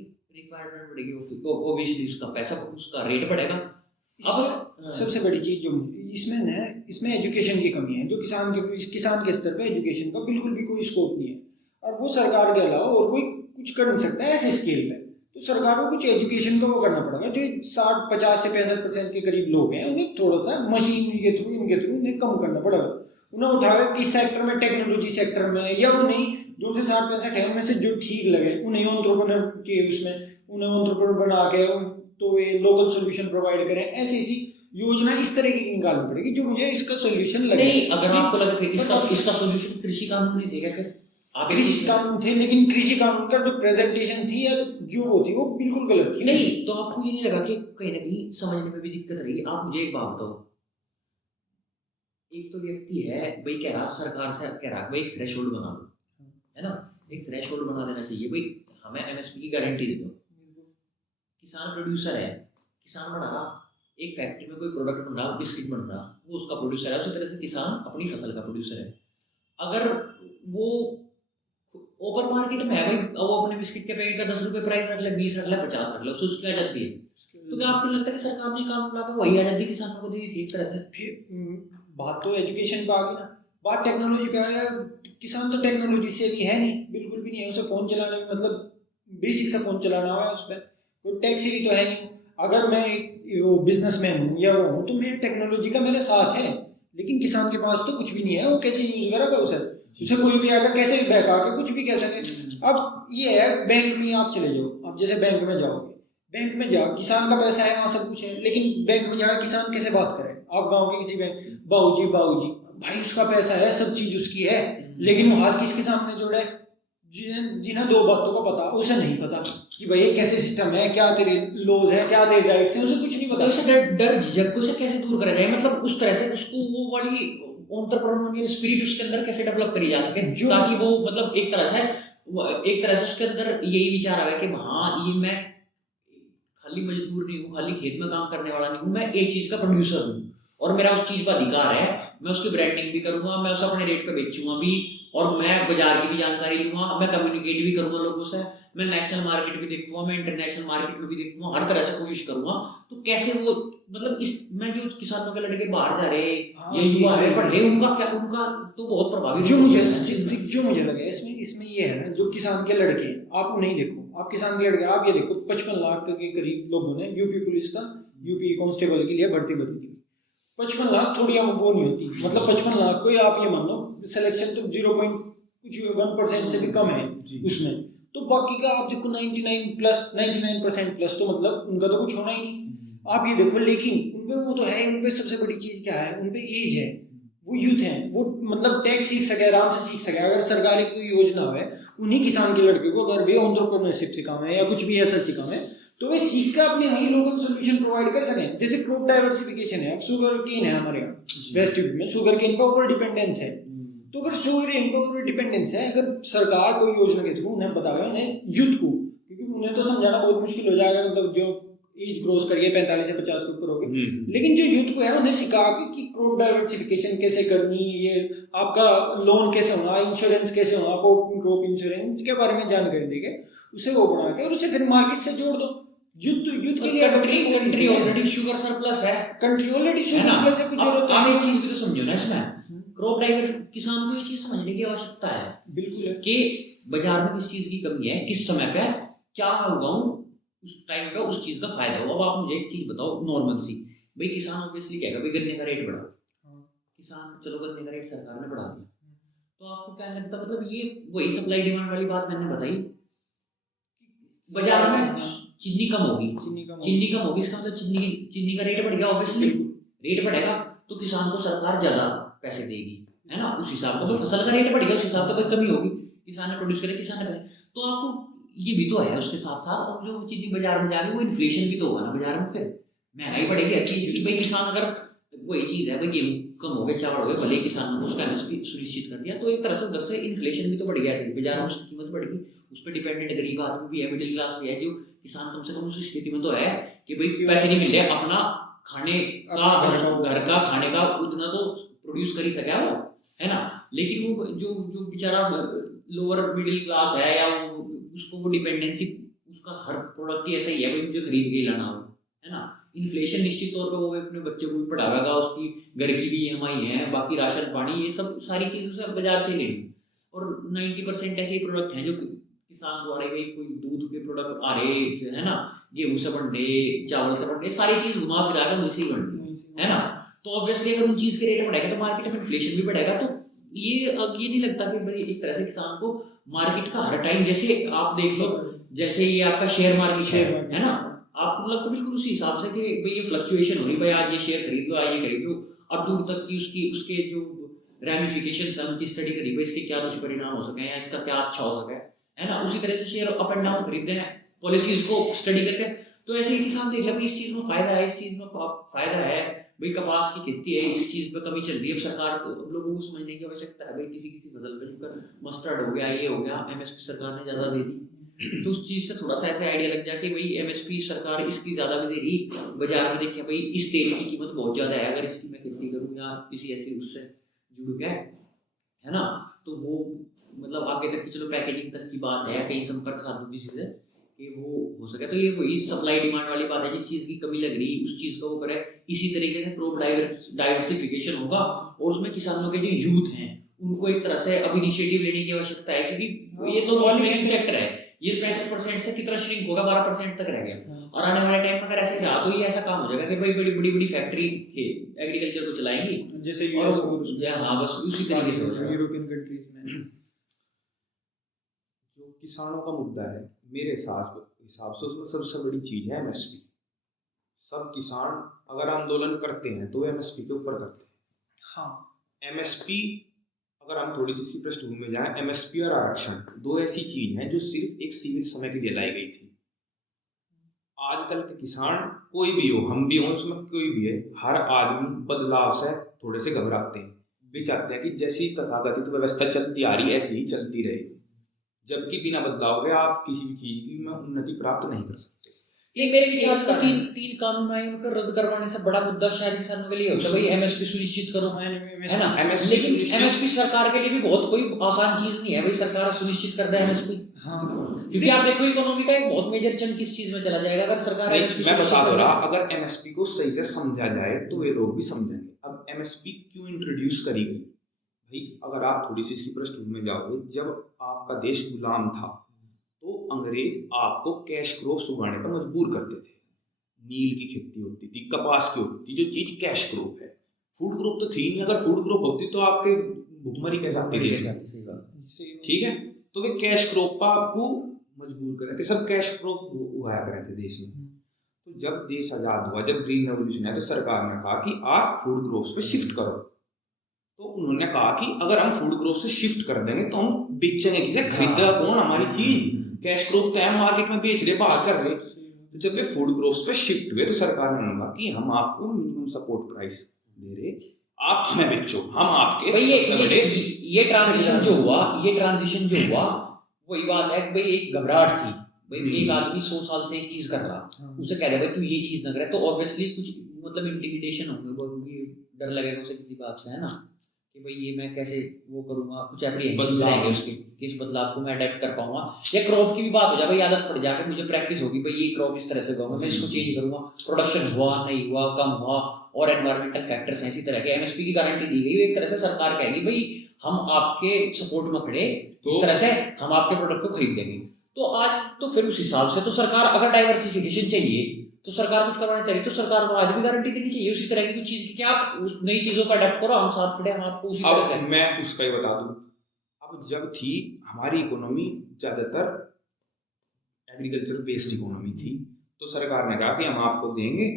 ऑब्वियसली उसका पैसा, उसका रेट बढ़ेगा। अब सबसे बड़ी चीज जो इसमें है, इसमें एजुकेशन की कमी है। जो किसान के स्तर पे एजुकेशन का बिल्कुल भी कोई स्कोप नहीं है, और वो सरकार के अलावा और कोई कुछ कर नहीं सकता है ऐसे स्केल पे। तो सरकार को कुछ एजुकेशन का वो करना पड़ेगा। जो 50 से 65% के करीब लोग हैं, उन्हें थोड़ा सा मशीन के थ्रू, इनके थ्रू उन्हें कम करना पड़ेगा। उन्हें उठावे किस सेक्टर में, टेक्नोलॉजी सेक्टर में, या वो नहीं जो से 60-65 है उनमें से जो ठीक लगे उन्हें एंटरप्रेन्योर के उसमें उन्हें एंटरप्रेन्योर बना के तो वे लोकल सॉल्यूशन प्रोवाइड करें। ऐसी योजना इस तरह की निकालनी पड़ेगी जो मुझे इसका सॉल्यूशन लगे। नहीं, अगर आपको लगे फिर इसका सॉल्यूशन कृषि कानून नहीं देगा, फिर कृषि कानून थे, लेकिन कृषि कानून का जो प्रेजेंटेशन थी या जो वो थी वो बिल्कुल गलत थी। नहीं, तो आपको ये नहीं लगा कि कहीं ना कहीं समझने में भी दिक्कत रही? आप मुझे एक बात बताओ, एक तो व्यक्ति है भाई कह रहा, सरकार से कह रहा भाई एक थ्रेशोल्ड बना दो, है ना, एक थ्रेशोल्ड बना देना चाहिए भाई, हमें एमएसपी की गारंटी दे दो। किसान प्रोड्यूसर है, किसान बना रहा, एक फैक्ट्री में कोई प्रोडक्ट बन रहा, बिस्किट बन रहा, वो उसका प्रोड्यूसर है। उसी तरह से किसान अपनी फसल का प्रोड्यूसर है। अगर वो ओपन मार्केट में है भाई, वो अपने बिस्किट के पैकेट का 10 रुपये प्राइस रख ले, 20 रख ले, 50 रख ले, उसकी आजादी है। तो क्या आपको लगता है कि सरकार ने कानून ला के वही आजादी किसानों को दी थी एक तरह से? फिर बात तो एजुकेशन पे आ गई ना, बात टेक्नोलॉजी पे आ गया। किसान तो टेक्नोलॉजी से भी है नहीं, बिल्कुल भी नहीं है। उसे फोन चलाने में, मतलब बेसिक सा फोन चलाना हुआ है, उस पर कोई टैक्सी भी तो है नहीं। अगर मैं वो बिजनेसमैन हूँ या वो हूँ तो मैं टेक्नोलॉजी का मेरे साथ है, लेकिन किसान के पास तो कुछ भी नहीं है। वो कैसे यूज करेगा उसे कोई भी आकर कैसे भी बहका के कुछ भी कह सके। अब ये है, बैंक में आप चले जाओ, अब जैसे बैंक में जाओगे, बैंक में जाओ, किसान का पैसा है, वहाँ सब कुछ है, लेकिन बैंक में जाकर किसान कैसे बात करे? आप गाँव के किसी बैंक, बाबूजी भाई उसका पैसा है, सब चीज उसकी है, लेकिन वो हाथ किसके सामने जोड़ा है? जिन्हें दो बातों का पता, उसे नहीं पता कि भाई ये कैसे सिस्टम है, क्या तेरे लॉज है, क्या तेरे राइट्स हैं, उसे कुछ नहीं पता। तो उसे डर झिझक को उसे कैसे दूर करा जाए? मतलब उस तरह से उसको वो वाली एंटरप्रेन्योरियल स्पिरिट उसके अंदर कैसे डेवलप करी जा सके, ताकि वो मतलब एक तरह से उसके अंदर यही विचार आवे कि हाँ, ये मैं खाली मजदूर नहीं हूँ, खाली खेत में काम करने वाला नहीं हूँ, मैं एक चीज का प्रोड्यूसर हूँ और मेरा उस चीज पर अधिकार है। मैं उसकी ब्रांडिंग भी करूंगा, मैं उसे अपने रेट पे बेचूंगा भी, और मैं बाजार की भी जानकारी लूंगा, मैं कम्युनिकेट भी करूंगा लोगों से, मैं नेशनल मार्केट भी देखूंगा, मैं इंटरनेशनल मार्केट में भी देखूंगा, हर तरह से कोशिश करूंगा। तो कैसे वो, मतलब इस मैं जो किसानों के लड़के बाहर जा रहे या युवा है पढ़ रहे, उनका तो बहुत प्रभावित जो मुझे लगा इसमें ये है ना, जो किसान के लड़के हैं, आप उन्हें देखो, आप किसान के लड़के, आप ये देखो 55 लाख के करीब लोगों ने यूपी पुलिस का, यूपी कांस्टेबल के लिए भर्ती भरी थी। 55 लाख थोड़ी वो नहीं होती, मतलब 55 लाख को आप ये मान लो सिलेक्शन तो 0.1% से भी कम है उसमें, तो बाकी का आप देखो 99% प्लस, तो मतलब उनका तो कुछ होना ही नहीं। आप ये देखो, लेकिन उनपे वो तो है, उनपे सबसे बड़ी चीज क्या है, उनपे एज है, वो यूथ है, वो मतलब टेक सीख सके, आराम से सीख सके। अगर सरकारी कोई योजना है, उन्हीं किसान के लड़के को अगर वे एंटरप्रेन्योरशिप सिखावे या कुछ भी ऐसा सिखावे, तो वे सीख कर अपने वही लोकल सोल्यूशन प्रोवाइड कर सकें। जैसे क्रॉप डाइवर्सिफिकेशन है, अब शुगर केन है हमारे यहाँ वेस्ट यूपी में, शुगर केन पर ओवर डिपेंडेंस है। तो अगर शुगर केन पर ओवर डिपेंडेंस है, अगर सरकार कोई योजना के थ्रू उन्हें बतावे, उन्हें यूथ को, क्योंकि उन्हें तो समझाना बहुत मुश्किल हो जाएगा, मतलब जो एज क्रॉस करिए 45 से 50 के ऊपर हो गए, लेकिन जो यूथ को है उन्हें सिखा के कि क्रॉप डाइवर्सिफिकेशन कैसे करनी, ये आपका लोन कैसे होना, इंश्योरेंस कैसे होना, क्रॉप इंश्योरेंस के बारे में जानकारी देके उसे वो बना के और उसे फिर मार्केट से जोड़ दो। यूथ के लिए कंट्री ऑलरेडी शुगर सरप्लस है, कंट्री ऑलरेडी शुगर सरप्लस है। कुछ जरूरत है, एक चीज तो समझो ना, इसमें क्रॉप डाइवर किसान को ये चीज समझने की आवश्यकता है, बिल्कुल है, कि बाजार में किस चीज की कमी है, किस समय पे क्या मैं उगाऊं, उस टाइम पे उस चीज का फायदा हो। अब आप मुझे एक चीज बताओ नॉर्मल सी, भाई किसान ऑब्वियसली कहेगा भाई गन्ने का रेट बढ़ाओ, किसान चलो गन्ने का रेट सरकार ने बढ़ा दिया, तो आपको क्या लगता, मतलब ये वही सप्लाई डिमांड वाली बात मैंने बताई, बाजार में चीनी कम होगी, चीनी कम होगी, इसका मतलब चीनी का रेट बढ़ गया, ऑब्वियसली रेट बढ़ेगा तो किसान को सरकार ज्यादा पैसे देगी, है ना, उस हिसाब का तो फसल का रेट बढ़ गया, उस हिसाब से कोई कमी होगी, किसान ने प्रोड्यूस करे, किसान ने, तो आपको ये भी तो है उसके साथ साथ, और जो चीनी बाजार में जा रही है वो इन्फ्लेशन भी तो होगा ना बाजार में, फिर महंगाई बढ़ेगी हर चीज, भाई किसान अगर वही चीज है, भाई गेहूं कम हो गया, चावल हो गया, भले किसान ने उसका एमएसपी सुनिश्चित कर दिया, तो एक तरह से उधर से इन्फ्लेशन भी तो बढ़ गया है, बाजार में उसकी कीमत बढ़ गई, उस पर डिपेंडेंट गरीब आदमी भी है, मिडिल क्लास भी है, जो किसान कम से कम उस स्थिति में तो है कि भाई पैसे नहीं मिल रहे, अपना खाने का, घर का खाने का उतना तो प्रोड्यूस कर ही सके वो, है ना, लेकिन वो जो जो बेचारा लोअर मिडिल क्लास है, या उसको वो डिपेंडेंसी, उसका हर प्रोडक्ट ही ऐसा ही है भाई मुझे खरीद के ही लाना हो, है ना, इन्फ्लेशन निश्चित तौर पर वो अपने बच्चे को भी पढ़ाएगा, उसकी घर की भी ईएमआई है, बाकी राशन पानी, ये सब सारी चीज़ उसे बाजार से लेनी, और 90% ऐसे ही प्रोडक्ट हैं जो किसान द्वारा, भाई कोई दूध के प्रोडक्ट आ रहे, है ना, गेहूं से बन रहे, चावल से बन रहे, सारी चीज़ घुमा फिरा कर वैसे ही बन रही है ना, तो ऑब्वियसली अगर उन चीज़ के रेट बढ़ेगा तो मार्केट में इन्फ्लेशन भी बढ़ेगा, तो ये अब ये नहीं लगता कि भाई एक तरह से किसान को मार्केट का हर टाइम, जैसे आप देख लो, जैसे ये आपका शेयर मार्केट है ना, आपको लगता बिल्कुल उसी हिसाब से कि भाई ये फ्लक्चुएशन हो रही, भाई आज ये शेयर खरीद लो, आज ये खरीद लो, और दूर तक की उसके जो रैमिफिकेशन है उनकी स्टडी करी, भाई इसके क्या दुष्परिणाम हो सके, या इसका क्या अच्छा हो सके, है ना, उसी तरह से शेयर अप एंड डाउन खरीदते हैं, पॉलिसीज को स्टडी करते हैं, तो ऐसे ही किसान देख ले भाई इस चीज में फायदा है, इस चीज में फायदा है, भाई कपास की खेती है, इस चीज पे कमी चल रही है, अब सरकार को, लोगों को समझने की आवश्यकता है, भाई किसी किसी फसल पे मस्टर्ड हो गया, ये हो गया, एमएसपी सरकार ने ज्यादा दे दी, तो उस चीज से थोड़ा सा ऐसा आइडिया लग जाए कि भाई एमएसपी सरकार इसकी ज्यादा भी दे रही, बाजार में देखिए भाई इस तेल की कीमत बहुत ज्यादा है, अगर इसकी मैं खेती करूँ या किसी ऐसी उससे जुड़ गया, है ना, तो वो मतलब आगे तक की चलो पैकेजिंग तक की बात है, कहीं संपर्क साधु किसी से कि वो हो सके, तो ये वही सप्लाई डिमांड वाली बात है, जिस चीज़ की कमी लग रही उस चीज़ को वो करे, इसी तरीके से क्रॉप डाइवर्सिफिकेशन होगा, और उसमें किसानों के जो यूथ हैं उनको एक तरह से अब इनिशिएटिव लेने की आवश्यकता है, क्योंकि ये तो लॉस मेकिंग सेक्टर है, ये 65% से कितना श्रिंक होगा, 12% तक रह गया, और आने वाले टाइम में अगर ऐसे रहा तो ये ऐसा काम हो जाएगा कि भाई बड़ी बड़ी फैक्ट्री एग्रीकल्चर को चलाएंगी, जैसे हाँ बस उसी तरीके से हो जाएगा यूरोपियन कंट्रीज में। जो किसानों का मुद्दा है मेरे हिसाब से उसमें सबसे बड़ी चीज़ है एमएसपी। सब किसान अगर आंदोलन करते हैं तो एमएसपी के ऊपर करते हैं। हाँ, एमएसपी अगर हम थोड़ी सी इसकी पृष्ठभूमि में जाएं, एमएसपी और आरक्षण दो ऐसी चीज हैं जो सिर्फ एक सीमित समय के लिए लाई गई थी। आजकल के किसान कोई भी हो, हम भी हो, उसमें कोई भी है, हर आदमी बदलाव से थोड़े से घबराते हैं, वे चाहते हैं कि जैसी तथाकथित व्यवस्था चलती आ रही ऐसी ही चलती रहे, जबकि बिना बदलाव के आप किसी भी चीज की उन्नति प्राप्त नहीं कर सकते। ये मेरे विचार से तीन कानून आए, उनका रद्द करवाने से बड़ा मुद्दा शायद किसानों के लिए होता है, भाई एमएसपी सुनिश्चित करो, है ना, लेकिन एमएसपी सरकार के लिए भी बहुत कोई आसान चीज नहीं है, भाई सरकार सुनिश्चित कर दे एमएसपी, क्योंकि आप देखो इकोनॉमी का एक बहुत मेजर चंक किस चीज में चला जाएगा अगर सरकार मैं बता दो रहा, अगर एमएसपी को सही से समझा जाए तो ये लोग भी समझेंगे। अब एमएसपी क्यों इंट्रोड्यूस करी गई भाई, अगर आप थोड़ी सी इसकी पृष्ठभूमि में जाओगे, जब आपका देश गुलाम था तो अंग्रेज आपको कैश क्रॉप्स उगाने पर मजबूर करते थे। नील की खेती होती थी, कपास की होती थी, जो चीज कैश क्रॉप है, फूड क्रॉप तो थी नहीं। अगर फूड क्रॉप होती तो आपके भुखमरी कैसे आपके देश में, ठीक है, तो वे कैश क्रॉप पर आपको मजबूर कर रहे थे, सब कैश क्रॉप उगाया कर रहे थे देश में। तो जब देश आजाद हुआ, जब ग्रीन रेवोल्यूशन आया, तो सरकार ने कहा कि आप फूड क्रॉप्स पे शिफ्ट करो। तो उन्होंने कहा कि अगर हम फूड क्रॉप से शिफ्ट कर देंगे तो हम बेचेंगे किसे, खरीदेगा कौन हमारी चीज, कैश क्रॉप तो हम मार्केट में बेच रहे, बाहर कर रहे। तो जब वे फूड क्रॉप्स पे शिफ्ट हुए तो सरकार ने कहा कि हम आपको मिनिमम सपोर्ट प्राइस दे रहे, आप हमें बेचो, हम आपके ये ट्रांजिशन जो हुआ वही बात है, भाई एक घबराहट थी, भाई एक आदमी 100 साल से एक चीज कर रहा, उसे कह दे भाई तू ये चीज ना करे, तो ऑब्वियसली कुछ मतलब इंटिमिडेशन होंगे, डर लगेगा उसे किसी बात से, है ना, कि भाई ये मैं कैसे वो करूंगा, कुछ एप्रीहेंशन रहेंगे उसके, किस बदलाव को मैं अडेप्ट कर पाऊंगा, या क्रॉप की भी बात हो जाए, भाई आदत पड़ जाके मुझे प्रैक्टिस होगी, भाई ये क्रॉप इस तरह से उगाऊंगा, मैं इसको चेंज करूंगा, प्रोडक्शन हुआ नहीं हुआ, कम हुआ, और एनवायरमेंटल फैक्टर्स हैं, इसी तरह के एमएसपी की गारंटी दी गई। एक तरह से सरकार कहेगी भाई हम आपके सपोर्ट में खड़े, इस तरह से हम आपके प्रोडक्ट को खरीद लेंगे। तो आज तो फिर उस हिसाब से तो सरकार, अगर डाइवर्सिफिकेशन चाहिए तो सरकार कुछ करवाना चाहिए, तो सरकार को आज भी गारंटी देनी चाहिए उसी तरह की कुछ चीज की, क्या आप उस नई चीजों को अडेप्ट करो, हम साथ खड़े, हम आपको उसी तरह अब से। मैं उसका ही बता दूं, अब जब थी हमारी इकोनॉमी ज्यादातर एग्रीकल्चर बेस्ड इकोनॉमी थी, तो सरकार ने कहा कि हम आपको देंगे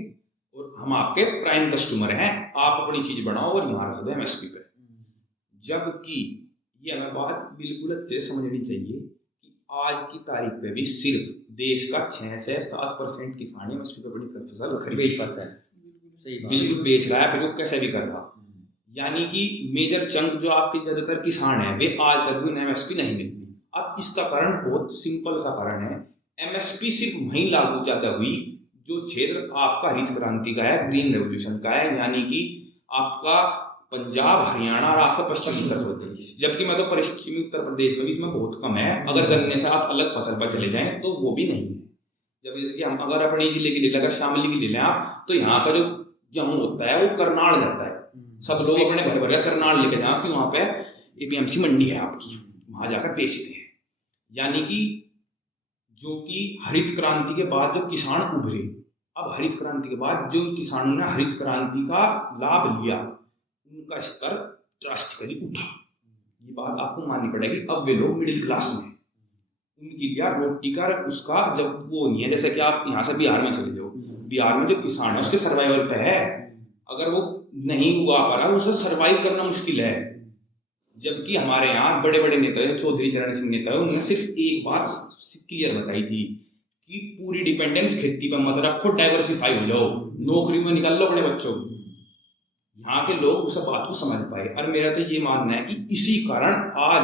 और हम आपके प्राइम कस्टमर हैं, आप अपनी चीज बनाओ और यहाँ रख दो एमएसपी पे। जबकि ये हमें बात बिल्कुल अच्छे से समझनी चाहिए कि आज की तारीख पे भी सिर्फ देश का 6 से 7% किसान एमएसपी पे अपनी फसल खरीद बेच पाता है, सही बात। बिल्कुल बेच रहा है, फिर वो कैसे भी कर रहा। यानी कि मेजर चंक जो आपके ज्यादातर किसान हैं वे आज तक भी एमएसपी नहीं मिलती। अब इसका कारण बहुत सिंपल सा कारण है, एमएसपी सिर्फ वहीं लागू ज्यादा हुई जो क्षेत्र आपका हरित क्रांति का है, ग्रीन रेवोल्यूशन का है, यानी कि आपका पंजाब, हरियाणा और आपका पश्चिमी उत्तर प्रदेश। जबकि मैं तो पश्चिमी उत्तर प्रदेश में भी इसमें बहुत कम है, अगर गन्ने से आप अलग फसल पर चले जाएं तो वो भी नहीं है। जब जैसे कि हम अगर अपने जिले की ले लें, अगर शामली की ले लें आप, तो यहाँ का जो गेहूं होता है वो करनाल जाता है। सब लोग अपने भर भर करनाल लेके जाओ कि वहां पे एपीएमसी मंडी है आपकी, वहां जाकर बेचते हैं। यानी कि जो कि हरित क्रांति के बाद जो किसान उभरे, अब हरित क्रांति के बाद जो किसानों ने हरित क्रांति का लाभ लिया उनका स्तर ड्रास्टिकली उठा, ये बात आपको माननी पड़ेगी। अब वे लोग मिडिल क्लास में, उनके लिए रोटी का उसका जब वो नहीं है, जैसे कि आप यहाँ से बिहार में चले जाओ, बिहार में जो किसान है उसके सर्वाइवल पे है, अगर वो नहीं उगा पा रहा उसे सर्वाइव करना मुश्किल है। जबकि हमारे यहाँ बड़े बड़े नेता जैसे चौधरी चरण सिंह नेता है, उन्होंने सिर्फ एक बात क्लियर बताई थी कि पूरी डिपेंडेंस खेती पर मत रखो, डाइवर्सिफाई हो जाओ, नौकरी में निकाल लो अपने बच्चों को। यहाँ के लोग उस बात को समझ पाए, और मेरा तो ये मानना है कि इसी कारण आज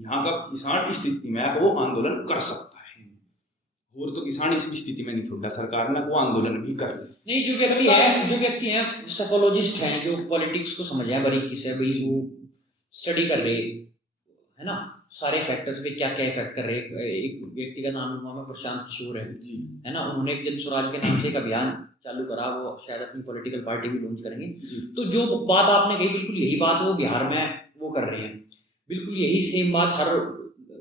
यहाँ का किसान इस स्थिति में है, वो आंदोलन कर सकता है। और तो किसान इस स्थिति में नहीं छोड़ा, सरकार ने वो आंदोलन भी कर लिया। नहीं, जो व्यक्ति हैं साइकोलॉजिस्ट हैं, जो पॉलिटिक्स को समझ रहे हैं बारीकी से, भाई वो स्टडी कर रहे है ना, सारे फैक्टर्स पे क्या क्या इफेक्ट कर रहे हैं। एक व्यक्ति का नाम हुआ प्रशांत किशोर है ना, उन्होंने एक जन स्वराज के नाम से एक अभियान चालू करा, वो शायद अपनी पॉलिटिकल पार्टी भी लॉन्च करेंगे। तो जो बात आपने कही बिल्कुल यही बात वो बिहार में वो कर रहे हैं, बिल्कुल यही सेम बात हर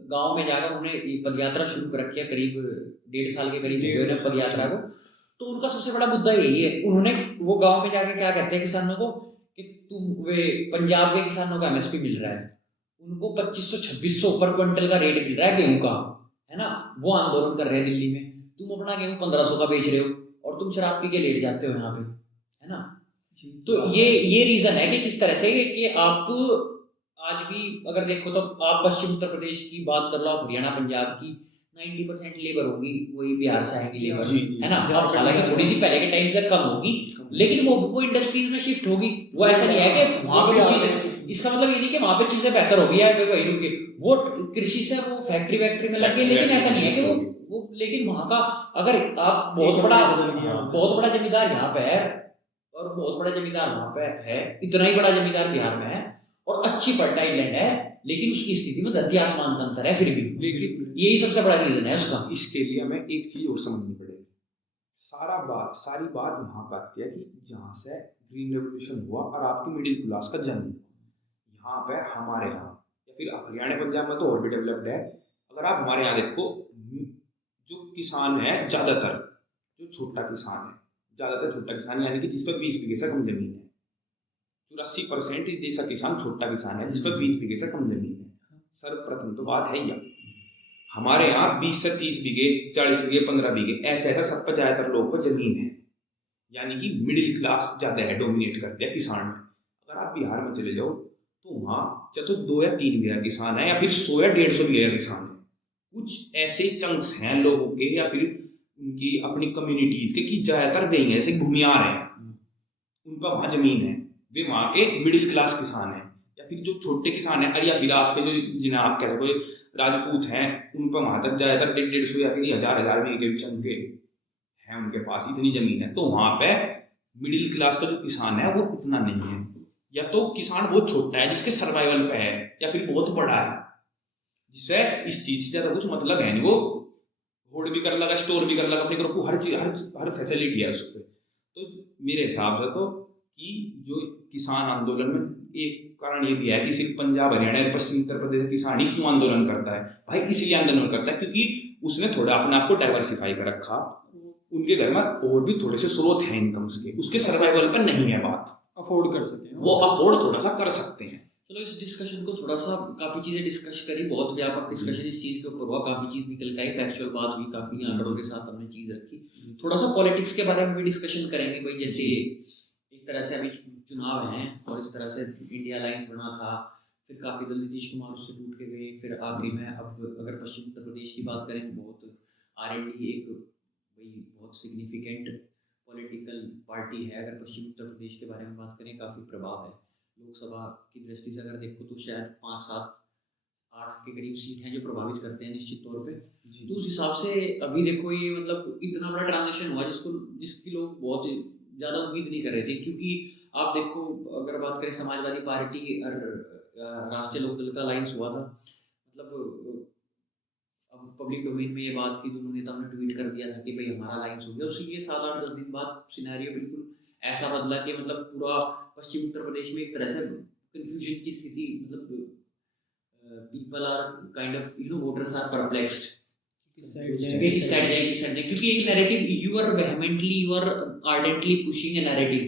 गांव में जाकर उन्हें पद यात्रा शुरू कर रखी है, करीब 1.5 साल के करीब हुए हैं पद यात्रा को। तो उनका सबसे बड़ा मुद्दा यही है, उन्होंने वो गांव में जाके क्या कहते हैं किसानों को कि तुम वे पंजाब के किसानों का एमएसपी मिल रहा है, उनको 2500-2600 पर क्विंटल का रेट मिल रहा है गेहूं का, है ना, वो आंदोलन कर रहे हैं दिल्ली में। तुम अपना गेहूं 1500 का बेच रहे हो और तुम शराब पी के लेट जाते हो यहाँ पे, है ना। तो ये रीजन है कि किस तरह से कि आप आज भी अगर देखो तो आप पश्चिम उत्तर प्रदेश की बात कर लो, हरियाणा पंजाब की 90% लेबर होगी वही बिहार से आएंगी लेबर, है ना। अब हालांकि थोड़ी सी पहले के टाइम से कम होगी, लेकिन वो इंडस्ट्रीज में शिफ्ट होगी। वो ऐसा नहीं है कि वहां पे चीजें, इसका मतलब ये नहीं कि वहां पे चीजें बेहतर होगी या वही रुके, वो कृषि से वो फैक्ट्री में लग गए, लेकिन ऐसा नहीं है कि वो लेकिन वहां का अगर आप बहुत बड़ा जमींदार यहाँ पे है और बहुत बड़ा जमींदार वहां पे है, इतना ही बड़ा जमींदार बिहार में है और अच्छी फर्टाइल लैंड है, लेकिन उसकी स्थिति में धरती आसमान का अंतर है फिर भी। लेकिन यही सबसे बड़ा रीजन है उसका। इसके लिए हमें एक चीज और समझनी पड़ेगी, सारी बात वहां पर आती है कि जहाँ से ग्रीन रेवोल्यूशन हुआ और आपकी मिडिल क्लास का जन्म, यहाँ पे हमारे यहाँ या फिर हरियाणा पंजाब में तो और भी डेवलप्ड है। अगर आप हमारे यहाँ देखो, जो किसान है ज्यादातर जो छोटा किसान है, ज्यादातर छोटा किसान यानी कि जिस पर 20 बीघे से कम जमीन है, 84% इस देश का किसान छोटा किसान है जिस पर 20 बीघे से कम जमीन है। सर्वप्रथम तो बात है यह, हमारे यहाँ 20 से 30 बीघे, 40 बीघे, 15 बीघे ऐसे सब पर ज्यादातर लोगों को जमीन है, यानी कि मिडिल क्लास ज्यादा है, डोमिनेट करते हैं किसान में। अगर आप बिहार में चले जाओ तो वहाँ चाहे तो 2 या 3 बीघा किसान है या फिर 100 या 150 बीघा किसान है। कुछ ऐसे चंक्स हैं लोगों के या फिर उनकी अपनी कम्युनिटीज के कि ज्यादातर वे हैं, जैसे भूमियार हैं, उन पर वहाँ जमीन है, वे वहाँ के मिडिल क्लास किसान हैं। या फिर जो छोटे किसान हैं, या फिर आपके जो जिन्हें आप कह सको राजपूत हैं, उन पर वहाँ तक ज्यादातर 150 या फिर 1000 बीघे के चंके हैं, उनके पास इतनी जमीन है। तो वहाँ पे मिडिल क्लास का जो किसान है वो इतना नहीं है, या तो किसान बहुत छोटा है जिसके सर्वाइवल पे है, या फिर बहुत बड़ा है जिससे इस चीज से ज्यादा कुछ मतलब है नहीं, वो होल्ड भी कर लगा, स्टोर भी कर लगा अपने ग्रुप को, हर चीज हर फैसिलिटी है उसको। तो मेरे हिसाब से तो कि जो किसान आंदोलन में एक कारण ये दिया है कि सिर्फ पंजाब हरियाणा या पश्चिम उत्तर प्रदेश का किसान ही क्यों आंदोलन करता है भाई, इसलिए आंदोलन करता है क्योंकि उसने थोड़ा अपने आप को डाइवर्सिफाई कर रखा, उनके घर में और भी थोड़े से स्रोत हैं इनकम्स के, उसके सर्वाइवल पर नहीं है बात, अफोर्ड कर सके, वो अफोर्ड थोड़ा सा कर सकते हैं। चलो इस डिस्कशन को थोड़ा सा काफी चीजें डिस्कस करी, बहुत व्यापक डिस्कशन इस चीज के ऊपर हुआ, काफी चीज निकल के आई, फैक्चुअल बात हुई, काफी आंकड़ों के साथ हमने चीज रखी। थोड़ा सा पॉलिटिक्स के बारे में भी डिस्कशन करेंगे भाई, जैसे एक तरह से अभी चुनाव हैं और इस तरह से इंडिया अलायंस बना था, फिर काफी दल नीतीश कुमार उससे टूट के गए, फिर आखिरी में अब अगर पश्चिम उत्तर प्रदेश की बात करें, बहुत आरएलडी एक भाई बहुत सिग्निफिकेंट पॉलिटिकल पार्टी है। अगर पश्चिम उत्तर प्रदेश के बारे में बात करें, काफ़ी प्रभाव है लोकसभा की दृष्टि से, अगर देखो तो शायद 5, 7, 8 के करीब सीट हैं जो प्रभावित करते हैं निश्चित तौर पे। तो उस हिसाब से अभी देखो ये मतलब इतना बड़ा ट्रांजिशन हुआ जिसकी लोग बहुत ज़्यादा उम्मीद नहीं कर रहे थे, क्योंकि आप देखो अगर बात करें समाजवादी पार्टी और राष्ट्रीय लोकदल का अलायंस हुआ था, मतलब अब पब्लिक डोमेन में ये बात थी, दोनों नेताओं ने ट्वीट कर दिया था कि भाई हमारा अलायंस हो गया। उसी के 7, 8, 10 दिन बाद सिनेरियो बिल्कुल ऐसा बदला कि मतलब पूरा पश्चिम उत्तर प्रदेश में एक तरह से कंफ्यूजन की स्थिति, मतलब people are kind of voters are perplexed, किस साइड जाए, क्योंकि एक narrative you are vehemently, you are ardently pushing a narrative,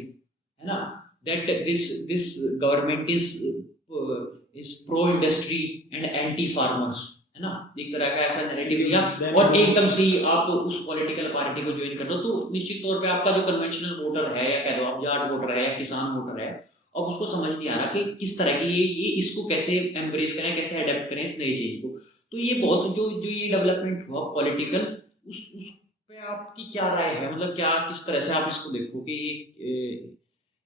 है ना, that this government is pro industry and anti farmers, है ना, एक तरह का ऐसा नैरेटिव लिया और एकदम से ही आप उस पॉलिटिकल पार्टी को ज्वाइन कर दो, तो निश्चित तौर पे आपका जो कन्वेंशनल वोटर है, या कह दो आप जाट वोटर है या किसान वोटर है, अब उसको समझ नहीं आ रहा कि किस तरह की ये इसको कैसे एम्ब्रेस करें, कैसे अडेप्ट करें इस नई चीज को। तो ये बहुत जो ये डेवलपमेंट हुआ पॉलिटिकल, उस पे आपकी क्या राय है, मतलब क्या किस तरह से आप इसको देखो कि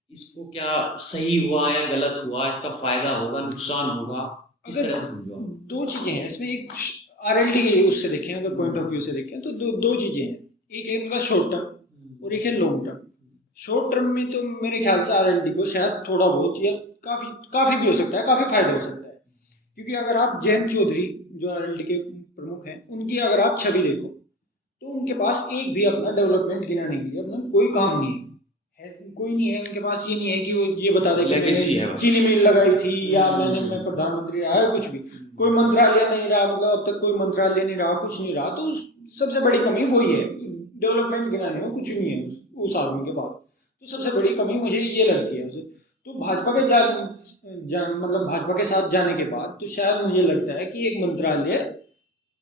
इसको क्या सही हुआ या गलत हुआ, इसका फायदा होगा, नुकसान होगा, किस तरह से समझो? दो चीजें हैं इसमें, एक आरएलडी उससे देखें, अगर पॉइंट ऑफ व्यू से देखें तो दो चीजें हैं, एक है उनका शॉर्ट टर्म और एक है लॉन्ग टर्म। शॉर्ट टर्म में तो मेरे ख्याल से आरएलडी को शायद थोड़ा बहुत या काफी भी हो सकता है, काफी फायदा हो सकता है, क्योंकि अगर आप जयंत चौधरी जो आरएलडी के प्रमुख हैं, उनकी अगर आप छवि देखो तो उनके पास एक भी अपना डेवलपमेंट गिनाने के लिए अपना कोई काम नहीं है, कोई नहीं है उनके पास। ये नहीं है कि वो ये बता दे कि चीनी मिल लगाई थी या मैं प्रधानमंत्री रहा है, कुछ भी कोई मंत्रालय नहीं रहा, मतलब अब तक कोई मंत्रालय नहीं रहा, कुछ नहीं रहा। तो सबसे बड़ी कमी वही है, डेवलपमेंट गिनाने में कुछ नहीं है उस आदमी के पास। तो सबसे बड़ी कमी मुझे ये लगती है उसे। तो भाजपा के मतलब भाजपा के साथ जाने के बाद तो शायद मुझे लगता है कि एक मंत्रालय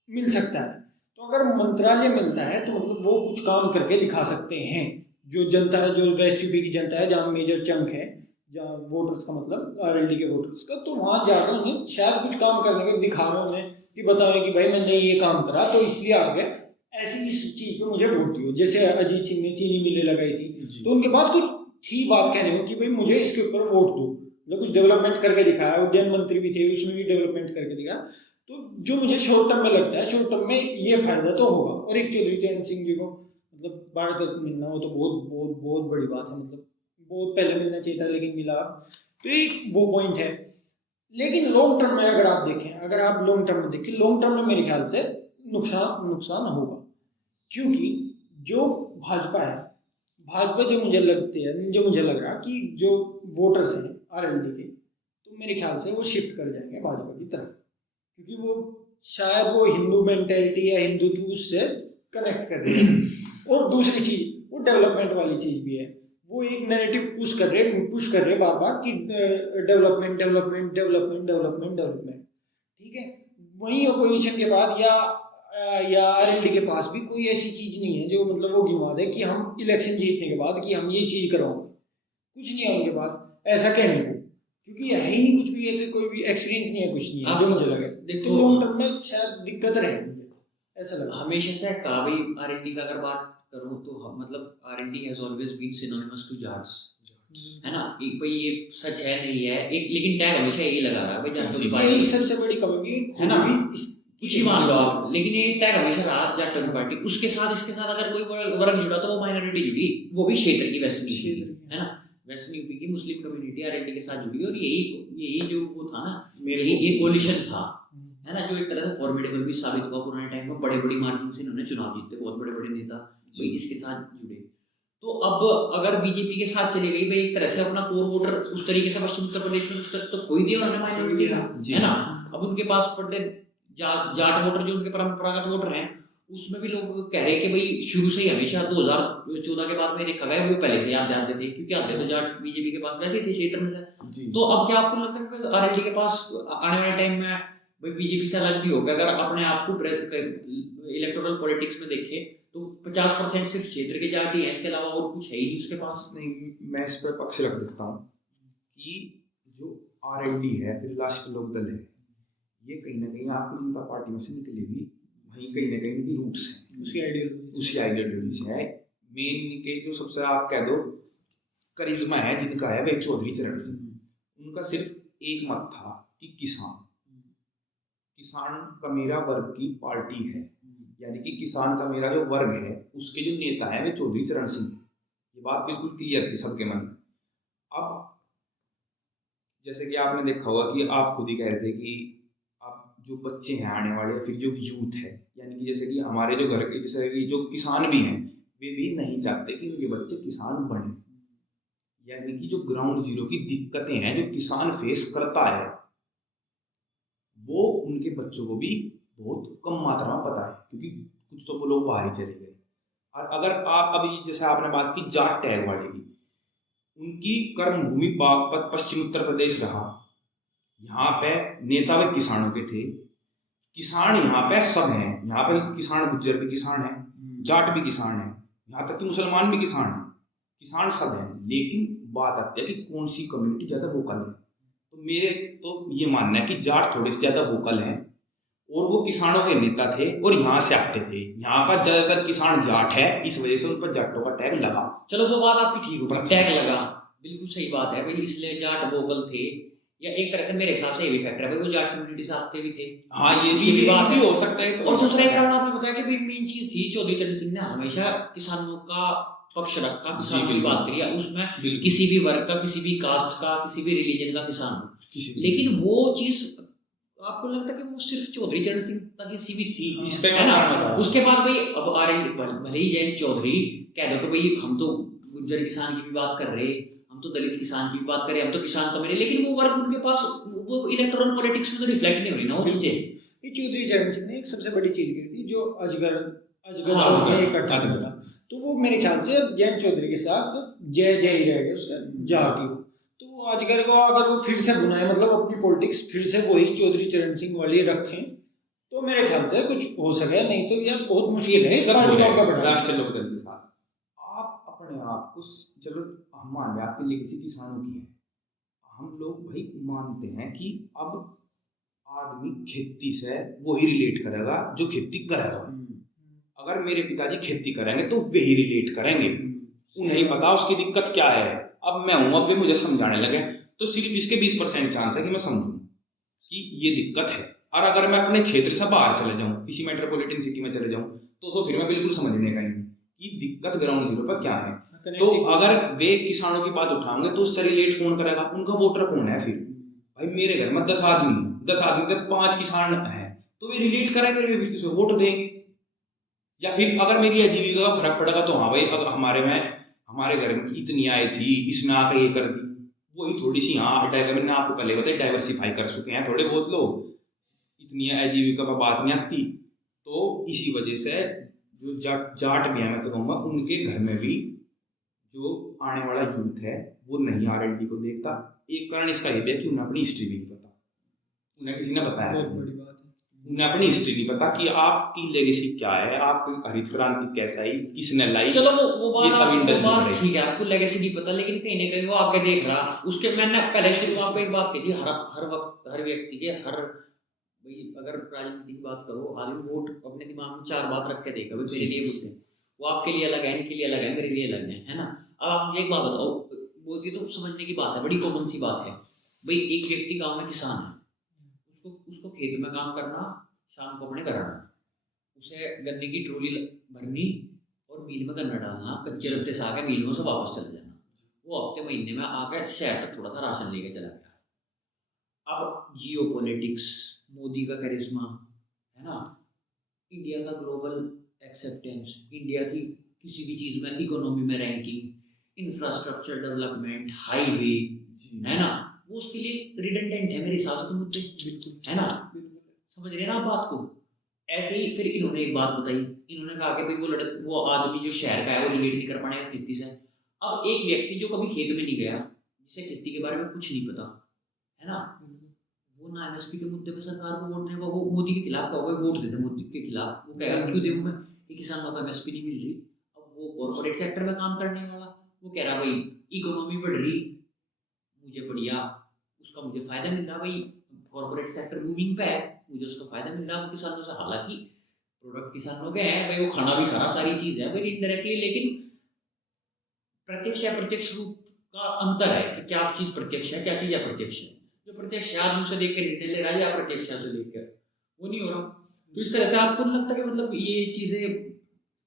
मिल सकता है। तो अगर मंत्रालय मिलता है तो मतलब वो कुछ काम करके दिखा सकते हैं, जो जनता है, जो वेस्ट यूपी की जनता है, जहाँ मेजर चंक है, जहाँ वोटर्स का मतलब आरएलडी के वोटर्स का, तो वहाँ जाकर उन्हें शायद कुछ काम करने के दिखावे उन्हें कि बताएं कि भाई मैंने ये काम करा तो इसलिए आगे ऐसी इस चीज़ पे मुझे वोट दियो। जैसे अजीत सिंह ने चीनी मिलें लगाई थी, तो उनके पास कुछ थी बात कहने में कि भाई मुझे इसके ऊपर वोट दो, मतलब कुछ डेवलपमेंट करके दिखाया। उद्यान मंत्री भी थे, उसमें भी डेवलपमेंट करके दिखाया। तो जो मुझे शॉर्ट टर्म में लगता है, शॉर्ट टर्म में ये फायदा तो होगा। और एक चौधरी चरण सिंह जी को मतलब भारत रत्न मिलना, वो तो बहुत बहुत बहुत बड़ी बात है, मतलब बहुत पहले मिलना चाहिए था लेकिन मिला। तो एक वो पॉइंट है। लेकिन लॉन्ग टर्म में अगर आप देखें, अगर आप लॉन्ग टर्म में देखें, लॉन्ग टर्म में मेरे ख्याल से नुकसान होगा, क्योंकि जो भाजपा है, भाजपा जो मुझे लग रहा कि जो वोटर्स हैं आरएलडी के, तो मेरे ख्याल से वो शिफ्ट कर जाएंगे भाजपा की तरफ, क्योंकि वो शायद वो हिंदू मेंटेलिटी या हिंदुत्व से कनेक्ट कर रहे हैं। और दूसरी चीज वो डेवलपमेंट वाली चीज भी है, वो एक नैरेटिव पुश कर रहे बार बार कि डेवलपमेंट, ठीक है। वहीं अपोजिशन के बाद या आरएलडी के पास भी कोई ऐसी चीज नहीं है जो मतलब वो गिनवा दे कि हम इलेक्शन जीतने के बाद कि हम ये चीज करवाएंगे, कुछ नहीं है उनके पास ऐसा कहने को, क्योंकि है ही नहीं कुछ भी, ऐसे कोई भी एक्सपीरियंस नहीं है, कुछ नहीं है जो मुझे लगे। तो लॉन्ग टर्म में शायद दिक्कत रहे, ऐसा लगा। हमेशा से कहा भाई आरएलडी का अगर बात करूं तो मतलब RLD has always been synonymous to Jats, है ना। एक भाई ये सच है नहीं है, एक लेकिन टैग हमेशा यही लगा रहा है भाई जाटों की पार्टी, सबसे बड़ी कमी है ना, कुछ ही मान लो आप, लेकिन ये टैग हमेशा रहा जाटों की पार्टी। उसके साथ अगर कोई वर्ग जुड़ा तो वो माइनॉरिटी जुड़ी, वो भी क्षेत्र की, वेस्टर्न यूपी, है ना, वेस्टर्न यूपी की मुस्लिम कम्युनिटी आरएलडी के साथ जुड़ी। और यही जो वो था ना, यही कोलिशन था, है ना, जो एक तरह से फॉर्मिडेबल भी साबित हुआ। पुराने टाइम में बड़ी मार्जिन से इन्होंने चुनाव जीते, बहुत बड़े नेता इसके साथ जुड़े। तो अब अगर बीजेपी के साथ चली गई भाई, एक तरह से अपना कोर वोटर उस तरीके से पश्चिम उत्तर प्रदेश में उस तरह तो कोई दिया उन्होंने माइनॉरिटी का, जी। है ना। अब उनके पास पड़े जाट वोटर जो उनके परंपरागत वोटर हैं, उसमें भी लोग कह रहे हैं कि भाई शुरू से ही हमेशा 2014 के बाद में देखा गया वो पहले से याद आते थे, क्योंकि आते तो जाट बीजेपी के पास वैसे ही थे क्षेत्र में से। जी। तो अब क्या आपको लगता है कि आरएलडी के पास आने वाले टाइम में भाई बीजेपी से अलग भी होगा, अगर अपने आप को इलेक्टोरल पॉलिटिक्स में देखे तो 50% सिर्फ क्षेत्र के जाट ही हैं, इसके अलावा और कुछ है ही नहीं उसके पास। नहीं, मैं इस पर पक्ष रख देता हूँ कि जो आरएलडी है, फिर राष्ट्रीय लोकदल है, ये कहीं ना कहीं आपकी जनता पार्टी में से निकली हुई वहीं कहीं ना कहीं इनकी रूट्स हैं, उसी आइडियोलॉजी से है। मेन के जो सबसे आप कह दो करिश्मा है जिनका है, वे चौधरी चरण सिंह। उनका सिर्फ एक मत था कि किसान का मेरा वर्ग की पार्टी है, यानी कि किसान का मेरा जो वर्ग है उसके जो नेता है वे चौधरी चरण सिंह। ये बात बिल्कुल क्लियर थी सबके मन में। अब जैसे कि आपने देखा होगा कि आप खुद ही कह रहे थे कि आप जो बच्चे हैं आने वाले, फिर जो यूथ है, यानी कि जैसे कि हमारे जो घर के जैसे कि जो किसान भी हैं, वे भी नहीं चाहते कि उनके बच्चे किसान बने। यानी कि जो ग्राउंड जीरो की दिक्कतें हैं जो किसान फेस करता है, वो उनके बच्चों को भी बहुत कम मात्रा में पता है, क्योंकि कुछ तो वो लोग बाहर ही चले गए। और अगर आप अभी जैसे आपने बात की जाट टैग वाले की, उनकी कर्म भूमि बागपत पश्चिम उत्तर प्रदेश रहा। यहाँ पे नेता वे किसानों के थे, किसान यहाँ पे सब हैं, यहाँ पे किसान गुज्जर भी किसान है, जाट भी किसान है, यहाँ तक कि मुसलमान भी किसान है, किसान सब हैं। लेकिन बात आती है कि कौन सी कम्युनिटी ज्यादा वोकल है। तो मेरे तो ये मानना है कि जाट थोड़े से ज्यादा वोकल हैं, और वो किसानों के नेता थे और यहाँ से आते थे। यहाँ का ज्यादातर किसान जाट है, इस वजह से उन पर जाटों का टैग लगा। चलो वो बात आपकी ठीक होगी, टैग लगा, बिल्कुल सही बात है भाई, इसलिए जाट वोकल थे, या एक तरह से मेरे हिसाब से ये भी फैक्टर है भाई, वो जाट कम्युनिटी से आते भी थे। हाँ, ये भी बात भी हो सकता है। और दूसरा एक कारण आपने बताया कि भाई मेन चीज थी, चौधरी चरण सिंह ने हमेशा किसानों का पक्ष रखा, किसानों की बात करी, उसमें किसी भी वर्ग का, किसी भी कास्ट का, किसी भी रिलीजन का किसान हो। लेकिन वो चीज आपको लगता है कि वो सिर्फ चौधरी चरण सिंह तक ही सीमित थी, है ना। उसके बाद भाई अब आरएलडी भले ही जयंत चौधरी कह दो कि भाई हम तो गुज्जर किसान की भी बात कर रहे, हम तो दलित किसान की भी बात करें, हम तो किसान कमेरे, लेकिन वो वर्ग उनके पास वो इलेक्टोरल पॉलिटिक्स में तो रिफ्लेक्ट नहीं हो रही ना वो चीजें। ये चौधरी चरण सिंह ने एक सबसे बड़ी चीज की थी, जो अजगर हाँ, इकट्ठा था, तो वो मेरे ख्याल से जयंत चौधरी के साथ जय जय ही रह गए उसका जाट ही। तो वो अजगर को अगर वो फिर से बुनाए, मतलब अपनी पॉलिटिक्स फिर से वही चौधरी चरण सिंह वाली रखें, तो मेरे ख्याल से कुछ हो सके, नहीं तो यार बहुत मुश्किल है इस पार्टी का बढ़ना। राष्ट्रीय लोकदल के साथ आप अपने आप को, चलो हम मान रहे आपकी लेगेसी किसानों की है, हम लोग भाई मानते हैं कि अब आदमी खेती से वही रिलेट करेगा जो खेती करेगा। अगर मेरे पिताजी खेती करेंगे तो वही रिलेट करेंगे, उन्हें पता उसकी दिक्कत क्या है। अब मैं हूं, अब वे मुझे समझाने लगे तो सिर्फ इसके 20% चांस है कि मैं समझूं कि ये दिक्कत है। और अगर मैं अपने क्षेत्र से बाहर चले जाऊं, किसी मेट्रोपॉलिटन सिटी में चले जाऊं, तो फिर मैं बिल्कुल समझने का ही कि दिक्कत ग्राउंड जीरो पर क्या है। तो अगर वे किसानों की बात उठाएंगे तो उससे रिलेट कौन करेगा, उनका वोटर कौन है। फिर भाई मेरे घर में 10 आदमी है, 10 आदमी में 5 किसान हैं, तो वे रिलेट करेंगे, वे किसी को वोट देंगे। या फिर अगर मेरी आजीविका का फर्क पड़ेगा तो हाँ भाई, अगर हमारे घर में इतनी आय थी, इसमें आकर ये कर दी, वही थोड़ी सी, हाँ मैंने आपको पहले बताया डाइवर्सिफाई कर चुके हैं थोड़े बहुत लोग, इतनी आजीविका पर बात नहीं आती। तो इसी वजह से जो जाट भी है, मैं तो कहूँगा उनके घर में भी जो आने वाला यूथ है वो नहीं आरएलडी को देखता। एक कारण इसका ये भी है कि उन्हें अपनी हिस्ट्री भी नहीं पता, उन्हें किसी ने बताया, बहुत बड़ी बात है, उन्हें अपनी हिस्ट्री नहीं पता कि आपकी लेगेसी क्या है, आपकी हरित क्रांति कैसे आई, किसने लाई। चलो वो बात ठीक है, आपको लेगेसी नहीं पता, लेकिन कहीं ना कहीं वो आगे देख रहा। उसके मैंने पहले शुरू आपको एक बात कही थी, हर वक्त हर व्यक्ति के भाई अगर राजनीति की बात करो, आदमी वोट अपने दिमाग में 4 बात रख के देगा, मेरे लिए वोट है, वो आपके लिए अलग है, इनके लिए अलग है, मेरे लिए अलग है ना। अब आप मुझे एक बात बताओ, वो ये तो समझने की बात है, बड़ी कॉमन सी बात है भाई, एक व्यक्ति गांव में किसान है, उसको खेत में काम करना, शाम को अपने घर आना, उसे गन्ने की ट्रॉली भरनी और मिल में गन्ना डालना, कच्चे रास्ते से आके मिल में से वापस चले जाना, वो हफ्ते महीने में आके शहर तक थोड़ा सा राशन लेके चला गया। अब जियो पॉलिटिक्स, मोदी का करिश्मा, है ना, इंडिया का ग्लोबल एक्सेप्टेंस, इंडिया की किसी भी चीज़ में, इकोनॉमी में रैंकिंग, इंफ्रास्ट्रक्चर डेवलपमेंट, हाईवे, है ना, वो उसके लिए रिडंडेंट है मेरे हिसाब से तो मुद्दे, बिल्कुल है ना, समझ रहे हैं ना आप बात को। ऐसे ही फिर इन्होंने एक बात बताई, इन्होंने कहा कि भाई वो आदमी जो शहर का है वो रिलेट नहीं कर पाएगा खेती से। अब एक व्यक्ति जो कभी खेत में नहीं गया, जिसे खेती के बारे में कुछ नहीं पता, है ना, वो ना एमएसपी के मुद्दे पे सरकार को वोट देगा, वो मोदी के खिलाफ कहोगे वोट देते मोदी के खिलाफ, वो कहेगा क्यों दूँ मैं, कि किसानों को एमएसपी नहीं मिल रही। अब वो कॉर्पोरेट सेक्टर में काम करने वाला, वो कह रहा भाई इकोनॉमी बढ़ रही, मुझे बढ़िया, उसका मुझे फायदा मिल रहा, भाई कॉर्पोरेट सेक्टर बूमिंग पे है, मुझे उसका फायदा मिल रहा है किसानों से। हालांकि प्रोडक्ट किसानों के हैं भाई, वो खाना भी खाना सारी चीज है भाई इनडायरेक्टली, लेकिन प्रत्यक्ष या प्रत्यक्ष रूप का अंतर है कि क्या चीज प्रत्यक्ष है, क्या चीज अप्रत्यक्ष है। जो प्रत्यक्ष आदमी से देख कर निर्णय ले रहा है या अप्रत्यक्ष से देख कर, वो नहीं हो रहा। तो इस तरह से आपको नहीं लगता कि मतलब ये चीजें,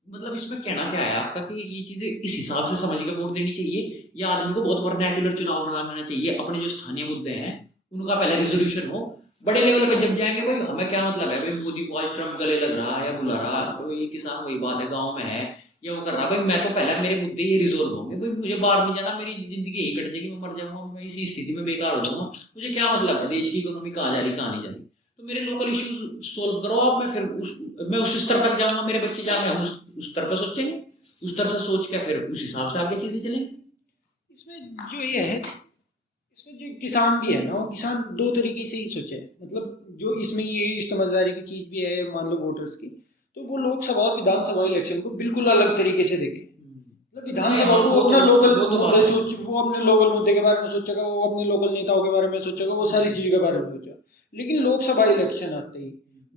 मतलब इसमें कहना क्या है आपका कि ये चीजें इस हिसाब से समझ के वोट देनी चाहिए, या आदमी को बहुत वर्नाक्युलर चुनाव बनाना चाहिए, अपने जो स्थानीय मुद्दे हैं उनका पहले रिजोल्यूशन हो, बड़े लेवल पे जब जाएंगे भाई हमें क्या मतलब है भाई मोदी को आज ट्रम्प गले लग रहा है, बुला रहा है, तो ये किसान वही बात है गाँव में है या वो कर रहा, भाई मैं तो पहले मेरे मुद्दे ये रिजोल्व होंगे, भाई मुझे बाहर नहीं जाना, मेरी जिंदगी यही कट जाएगी, मैं मर जाऊंगा, मैं इसी स्थिति में बेकार हो जाऊंगा, मुझे क्या मतलब है देश की इकोनॉमी कहाँ जा रही कहाँ नहीं जा रही। तो मेरे लोकल इश्यूज सोल्व करो आप, मैं फिर मैं उस स्तर तक जाऊंगा, मेरे बच्चे जाएंगे, हम उस स्तर पर सोचेंगे, उस तरह से सोच के फिर उस हिसाब से आगे चीजें चलेंगी। इसमें जो ये है, इसमें जो किसान भी है ना, वो किसान दो तरीके से ही सोचे, मतलब जो इसमें ये समझदारी की चीज भी है, मान लो वोटर्स की, तो वो लोकसभा और विधानसभा इलेक्शन को बिल्कुल अलग तरीके से देखे। मतलब विधानसभा को अपना लोकल मुद्दे सोच, वो अपने लोकल मुद्दे के बारे में सोचेगा, वो अपने लोकल नेताओं के बारे में सोचेगा, वो सारी चीज़ों के बारे में सोचेगा। लेकिन लोकसभा इलेक्शन आते ही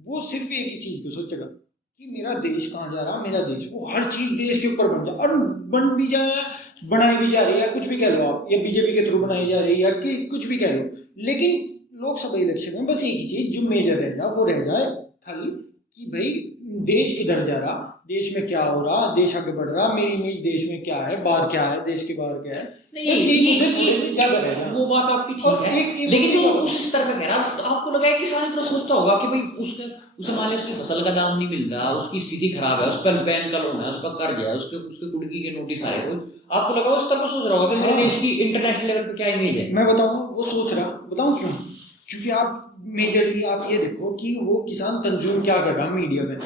वो सिर्फ एक ही चीज़ को सोचेगा कि मेरा देश कहाँ जा रहा, मेरा देश, वो हर चीज़ देश के ऊपर बन जाए, और बन भी जाए, बनाई भी जा रही है, कुछ भी कह लो आप, या बीजेपी के थ्रू बनाई जा रही है, या कि कुछ भी कह लो। लेकिन लोकसभा इलेक्शन में बस एक ही चीज़ जो मेजर रह जाए, वो रह जाए खाली कि भाई देश किधर जा रहा, देश में क्या हो रहा, देश आगे बढ़ रहा, मेरी इमेज देश में क्या है, बाहर क्या है, देश के बाहर क्या है, वो बात आपकी ठीक है, लेकिन वो उस स्तर पे कह रहा, तो आपको लगा है किसान इतना सोचता होगा कि भाई उसे मान लिया उसकी फसल का दाम नहीं मिल रहा, उसकी स्थिति खराब है, उस पर बैंक का लोन है, उस पर कर्ज है, उसके कुड़की के नोटिस आए, आपको लगा उस तरह पर सोच रहा होगा कि मेरे देश की इंटरनेशनल लेवल पे क्या इमेज है। मैं बताऊं वो सोच रहा, बताऊं क्यों? क्योंकि आप मेजरली आप ये देखो कि वो किसान कंज्यूम क्या कर रहा मीडिया में,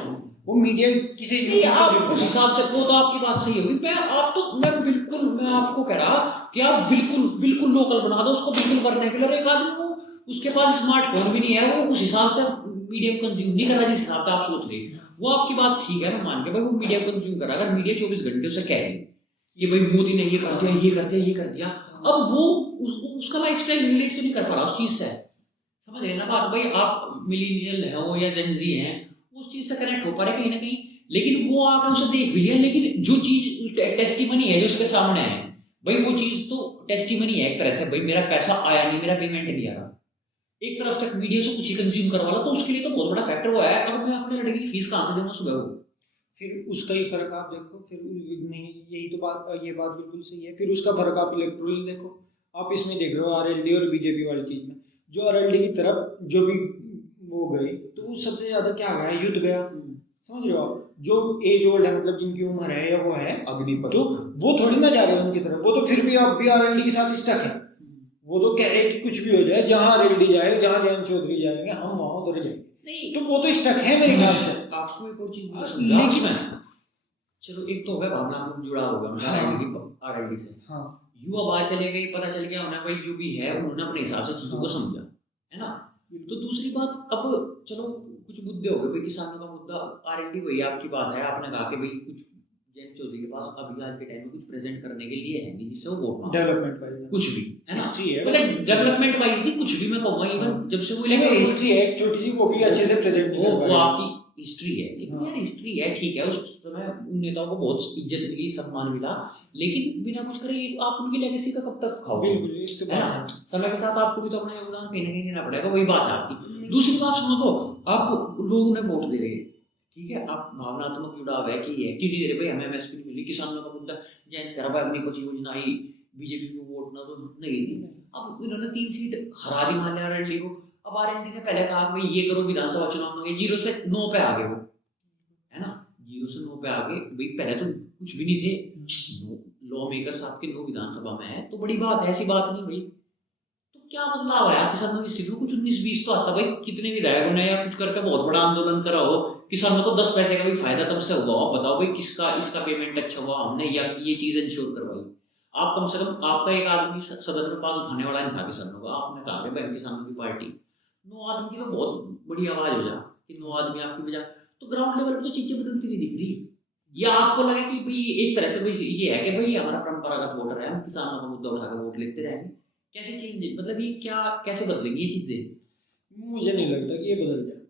वो मीडिया किसी आप उस हिसाब से, वो तो आपकी बात सही होगी, मैं आपको कह रहा कि आप बिल्कुल लोकल बना दो उसको, बिल्कुल वर्नाक्युलर। एक आदमी को उसके पास स्मार्टफोन भी नहीं है, वो उस हिसाब से मीडिया को कंज्यूम नहीं कर रहा जिस हिसाब से आप सोच रहे, वो आपकी बात ठीक है, मैं मान के भाई वो मीडिया कंज्यूम कर रहा। अगर मीडिया 24 घंटे उसे कह रही कि भाई मोदी ने ये कर दिया, ये कर दिया, ये कर दिया, अब वो उसका लाइफस्टाइल रिलेट तो नहीं कर पा रहा उस चीज से, समझ रहे ना बात। भाई आप मिलीनियल हो या जेनजी हैं, उस चीज से कनेक्ट हो पा रहे कहीं ना कहीं, लेकिन वो आकर उसे देख भी लिया, लेकिन जो चीज टेस्टिमनी है जो उसके सामने है, भाई वो चीज तो टेस्टिमनी है एक तरह से, भाई मेरा पैसा आया नहीं, मेरा पेमेंट नहीं आ रहा, एक तरफ तक मीडिया से कुछ ही कंज्यूम करवा लो, तो उसके लिए तो बहुत बड़ा फैक्टर वो है। अब मैं अपने लड़के की फीस कहाँ से दूंगा सुबह को, फिर उसका ही फर्क आप देखो, फिर नहीं यही तो बात, ये बात बिल्कुल सही है। फिर उसका फर्क आप इलेक्टोरल देखो, आप इसमें देख रहे हो आरएलडी और बीजेपी वाली चीज में, जो आरएलडी की तरफ जो भी वो गए, तो वो सबसे ज्यादा क्या गया, युद्ध गया, समझ रहे हो आप, जो एज ओल्ड है, मतलब जिनकी उम्र है या वो है अग्निपथ, तो वो थोड़ी ना जा रहे हैं उनकी तरफ, वो तो फिर भी अब भी आरएलडी के साथ स्टक है, वो तो कह रहे हैं कि कुछ भी हो जाए, जहां आरएलडी जाए, जहां जयंत चौधरी जाएंगे हम वहां उधर जाएंगे, तो वो तो स्टक है मेरे ख्याल से। आपको एक और चीज लेकिन चलो, एक तो हो गया भावनात्मक जुड़ा होगा आरएलडी से, हाँ, युवा बात चले गई, पता चल गया उन्हें भाई जो भी है उन्होंने अपने हिसाब से चीजों को समझा, है ना। तो दूसरी बात, अब चलो कुछ मुद्दे हो गए भाई, किसानों का मुद्दा, आरएलडी वही आपकी बात है, आपने कहा कि भाई कुछ जयंत चौधरी के पास अभी आज के टाइम में कुछ प्रेजेंट करने के लिए है नहीं जिससे वो वोट मांगे, डेवलपमेंट वाइज कुछ भी है ना, हिस्ट्री है, मतलब डेवलपमेंट वाइज थी, कुछ भी मैं कहूँगा, इवन जब से वो हिस्ट्री है छोटी सी, वो भी अच्छे से प्रेजेंट वो आपकी हिस्ट्री है, लेकिन यार हिस्ट्री है ठीक है, उस समय उन नेताओं को बहुत इज्जत मिली, सम्मान मिला, लेकिन बिना कुछ करे आप उनकी लेगेसी का कब तक खाओगे, है ना। समय के साथ आपको भी तो अपना योगदान कहीं ना कहीं देना पड़ेगा, वही बात है आपकी। दूसरी बात सुनो, तो आप लोग उन्हें वोट दे रहे हैं, ठीक है, आप भावनात्मक जुड़ाव है कि है क्यों नहीं दे रहे भाई, हमें एमएसपी नहीं मिली, किसानों का मुद्दा जयंत करा, अग्निपथ योजना आई, बीजेपी को वोट ना तो नहीं दी, अब इन्होंने 3 सीट हरा दी मान लिया आरएलडी को, अब आरएलडी ने पहले कहा भाई ये करो विधानसभा चुनाव में, 0 से 9 पे आ गए वो, है ना, 0 से 9 पे आ गए भाई, पहले तो कुछ भी नहीं थे, लॉ मेकर्स आपके 9 विधानसभा में है तो बड़ी बात है, ऐसी बात नहीं भाई। तो क्या बदलाव आया किसानों की स्थिति में? कुछ 19-20 तो आता भाई, कितने विधायकों ने या कुछ करके बहुत बड़ा आंदोलन करा हो, किसानों को 10 पैसे का भी फायदा तब से हुआ हो, बताओ भाई किसका इसका पेमेंट अच्छा हुआ, हमने या ये चीज इंश्योर करवाई। आप कम से कम, आपका एक आदमी सदन में बात उठाने वाला नहीं था किसानों का, आपने कहा कि भाई किसानों की पार्टी 9 आदमी की तो बहुत बड़ी आवाज हो जा कि 9 आदमी आपकी वजह, तो ग्राउंड लेवल पर तो चीजें बदलती नहीं दिख रही। या आपको लगा कि भाई एक तरह से भाई ये है कि भाई हमारा परंपरागत वोटर है, हम किसानों का मुद्दा उठाकर वोट लेते रहेंगे, कैसे चेंज, मतलब ये क्या कैसे बदलेंगी ये चीजें? मुझे नहीं लगता कि ये बदल जाए,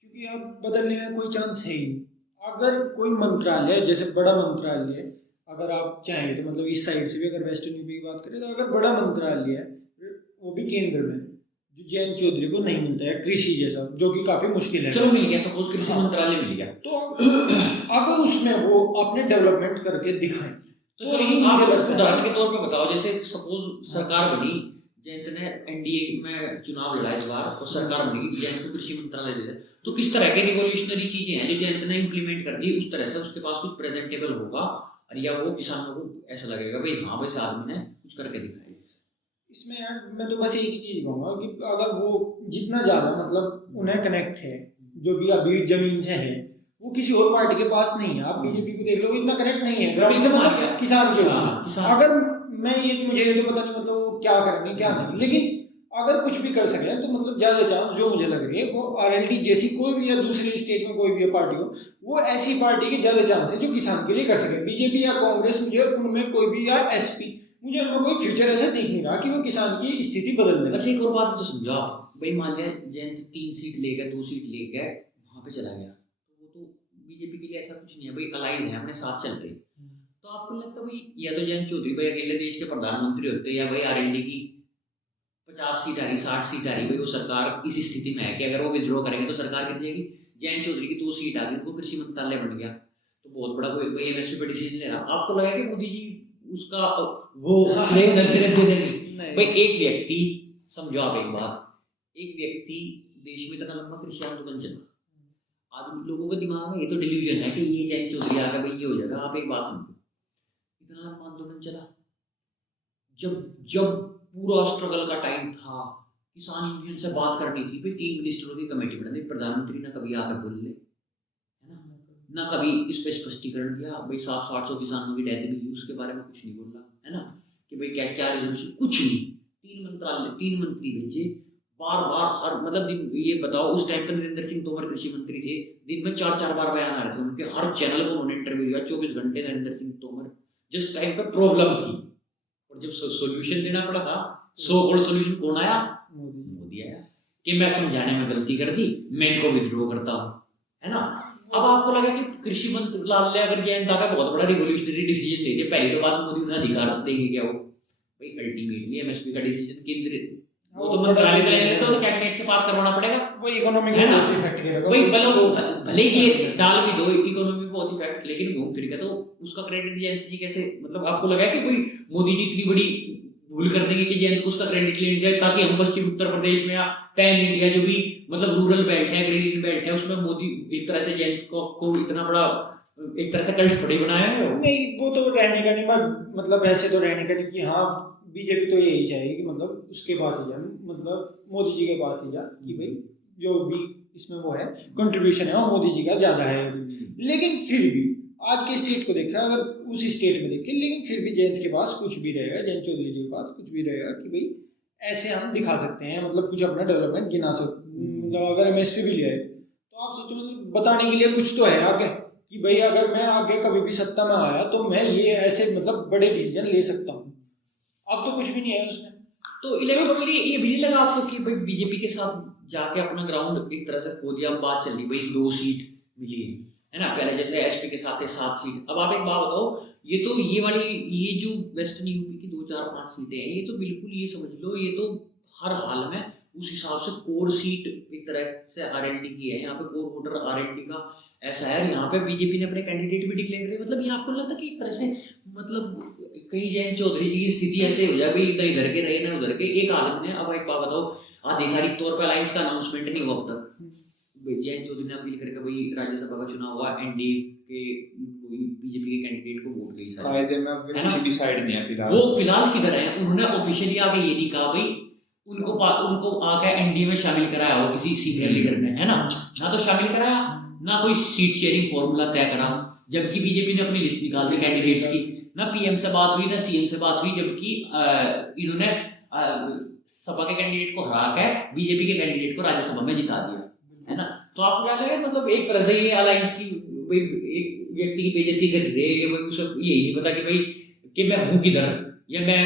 क्योंकि अब बदलने का कोई चांस है ही नहीं। अगर कोई मंत्रालय, जैसे बड़ा मंत्रालय, अगर आप चाहें तो मतलब इस साइड से भी अगर वेस्टर्न यूपी की बात करें तो अगर बड़ा मंत्रालय है वो भी केंद्र में, जो जयंत चौधरी को नहीं मिलता है कृषि जैसा, जो कि काफी मुश्किल है। चलो मिल गया, सपोज कृषि मंत्रालय मिल गया, तो अगर उसमें वो अपने डेवलपमेंट करके दिखाएं तो तो चलो ही आप मुझे लगता है। उदाहरण के तौर पे बताओ, जैसे सपोज सरकार बनी, जयंत ने एनडीए में चुनाव लड़ा इस बार और सरकार बनी, जयंत को कृषि मंत्रालय दे दे, तो किस तरह के रिवोल्यूशनरी चीजें हैं जो जयंत ने इंप्लीमेंट कर दी, उस तरह से उसके पास कुछ प्रेजेंटेबल होगा और या वो किसानों को ऐसा लगेगा भाई हाँ भाई इस आदमी ने कुछ करके दिखाया। इसमें यार मैं तो बस एक ही चीज कहूंगा कि अगर वो जितना ज्यादा मतलब उन्हें कनेक्ट है, जो भी अभी जमीन से है, वो किसी और पार्टी के पास नहीं है। आप बीजेपी को देख लो, इतना कनेक्ट नहीं है ग्राउंड से, मतलब किसान के उससे। अगर मैं ये मुझे तो पता नहीं मतलब वो क्या करेंगे क्या नहीं, लेकिन अगर कुछ भी कर सके तो मतलब ज्यादा चांस जो मुझे लग रही है वो आरएलडी जैसी कोई भी या दूसरी स्टेट में कोई भी पार्टी हो, वो ऐसी पार्टी के ज्यादा चांस है जो किसान के लिए कर सके। बीजेपी या कांग्रेस, मुझे उनमें कोई भी, या एसपी, मुझे उनमें कोई फ्यूचर ऐसा दिख नहीं रहा कि वो किसान की स्थिति बदल दे। अच्छा एक और बात तो समझो आप, भाई मान लिया जयंत 3 सीट ले गया, 2 सीट ले गया, वहां पे चला गया, तो वो तो बीजेपी के लिए ऐसा कुछ नहीं है भाई, अलाइज है, अपने साथ चल रही। तो आपको लगता है भाई या तो जयंत चौधरी भाई अकेले देश के प्रधानमंत्री होते, या भाई आरएलडी की 50 सीट आ रही, 60 सीट आ रही, भाई वो सरकार इस स्थिति में है कि अगर वो विद्रोह करेंगे तो सरकार गिर जाएगी। जयंत चौधरी की 2 सीट आ गई, उनको कृषि मंत्रालय बन गया, तो बहुत बड़ा कोई एमएसपी पे डिसीजन ले रहा। आपको लगा कि मोदी जी उसका वो श्रेय दे देंगे? भाई एक व्यक्ति, समझो आप एक बात, एक व्यक्ति देश में इतना लंबा कृषि आंदोलन चला, आदमी लोगों के दिमाग में ये तो डिल्यूजन है कि ये जयंत चौधरी आ गया भाई ये हो जाएगा। आप एक बात सुनो, इतना लंबा आंदोलन चला, जब पूरा स्ट्रगल का टाइम था, किसान यूनियन से बात करनी थी, भाई 3 मिनिस्टरों की कमेटी बनानी, प्रधानमंत्री ना कभी आकर बोल ले, है ना कभी इस पे स्पष्टीकरण दिया, भाई 700-800 किसानों की डेथ भी हुई, उसके बारे में कुछ नहीं बोला, है ना, कि भाई क्या क्या रेजोल्यूशन, कुछ नहीं। 3 मंत्री भेजे, बार बार हर मतलब ये बताओ, उस टाइम पर नरेंद्र सिंह तोमर कृषि मंत्री थे, दिन में 4-4 बार बयान आ रहे थे उनके, हर चैनल को उन्होंने इंटरव्यू दिया, 24 घंटे नरेंद्र सिंह तोमर, जिस टाइम पर प्रॉब्लम थी और जब सोल्यूशन देना पड़ा था, सो कॉल्ड सोल्यूशन कौन आया? मोदी आया कि मैं समझाने में गलती कर दी, मैं इनको विद्रोह करता हूँ, है ना। अब आपको लगा कि कृषि मंत्रालय अगर जयंत का बहुत बड़ा रिवोल्यूशनरी डिसीजन लेते, पहली तो बात मोदी उन्हें अधिकार देंगे क्या? वो भाई अल्टीमेटली एमएसपी का डिसीजन केंद्र, वो तो मंत्रालय का नहीं लेता, तो कैबिनेट से पास करवाना पड़ेगा, वो इकोनॉमी को बहुत इफेक्ट करेगा। भाई भले ये डाल भी दो इकोनॉमी में बहुत इफेक्ट, लेकिन घूम फिर के तो उसका क्रेडिट जयंत जी कैसे, मतलब आपको लगा कि कोई मोदी जी इतनी बड़ी भूल कर देंगे कि जयंत को उसका क्रेडिट ले जाए, ताकि हम पश्चिम उत्तर प्रदेश में या पैन इंडिया जो भी मतलब रूरल बेल्ट है, ग्रीन बेल्ट है, उसमें मोदी एक तरह से जयंत को इतना बड़ा एक तरह से कल्ट थोड़ी बनाया है? नहीं, वो तो रहने का नहीं, मतलब ऐसे तो रहने का नहीं कि हाँ बीजेपी तो यही चाहेगी कि मतलब उसके पास ही जा, मतलब मोदी जी के पास ही जा, कि भाई जो भी इसमें वो है कंट्रीब्यूशन है वो मोदी जी का ज्यादा है। लेकिन फिर भी आज के स्टेट को देखा, अगर उस स्टेट में देखें, लेकिन फिर भी जयंत के पास कुछ भी रहेगा, जयंत चौधरी जी के पास कुछ भी रहेगा कि भाई ऐसे हम दिखा सकते हैं, मतलब कुछ अपना डेवलपमेंट गिना सकते, मतलब अगर एमएसपी भी लिया है तो आप सोचो, मतलब बताने के लिए कुछ तो है आगे कि भाई अगर मैं आगे कभी भी सत्ता में आया तो मैं ये ऐसे मतलब बड़े डिसीजन ले सकता हूँ। अब तो कुछ भी नहीं है उसमें। तो इलेक्ट्रोली ये भी नहीं लगा आपको कि भाई बीजेपी के साथ जाके अपना ग्राउंड एक तरह से खो दिया? बात चल रही भाई 2 सीट मिली है ना, पहले जैसे एसपी के साथ है 7 सीट। अब आप एक बात बताओ, ये तो ये वाली ये जो वेस्टर्न यूपी की 2, 4, 5 सीटें हैं, ये तो बिल्कुल ये समझ लो, ये तो हर हाल में उस हिसाब से कोर सीट एक तरह से आरएलडी की है, यहाँ पे कोर वोटर आरएलडी का ऐसा है, यहाँ पे बीजेपी ने अपने कैंडिडेट भी डिक्लेयर करे। मतलब ये आपको लगता कि एक तरह से मतलब कहीं जयंत चौधरी जी की स्थिति ऐसे हो जाए भाई इधर के रहे ना उधर के, एक आदमी ने, अब एक बात बताओ, आधिकारिक तौर पर अलायंस का अनाउंसमेंट नहीं हुआ अब तक, जयंत चौधरी ने अपील करके भाई राज्यसभा का चुनाव हुआ, एनडीए के कोई बीजेपी के कैंडिडेट को वोट गई सारी, कायदे में अब किसी भी साइड नहीं है फिलहाल। वो फिलहाल किधर है? उन्होंने ऑफिशियली आके ये नहीं कहा भाई उनको आके एनडीए में शामिल कराया हो किसी सीनियर लीडर ने, है ना तो शामिल कराया, ना कोई सीट शेयरिंग फॉर्मूला तय करा, जबकि बीजेपी ने अपनी लिस्ट निकाल दी कैंडिडेट्स की, ना पीएम से बात हुई ना सीएम से बात हुई, जबकि इन्होंने सपा के कैंडिडेट को हरा के बीजेपी के कैंडिडेट को राज्यसभा में जिता दिया, है ना। तो आपको क्या लगे, मतलब एक तरह से ये अलायंस की भाई एक व्यक्ति की बेइज्जती कर रहे हैं, भाई उसे यही नहीं पता कि भाई कि मैं हूँ किधर, या मैं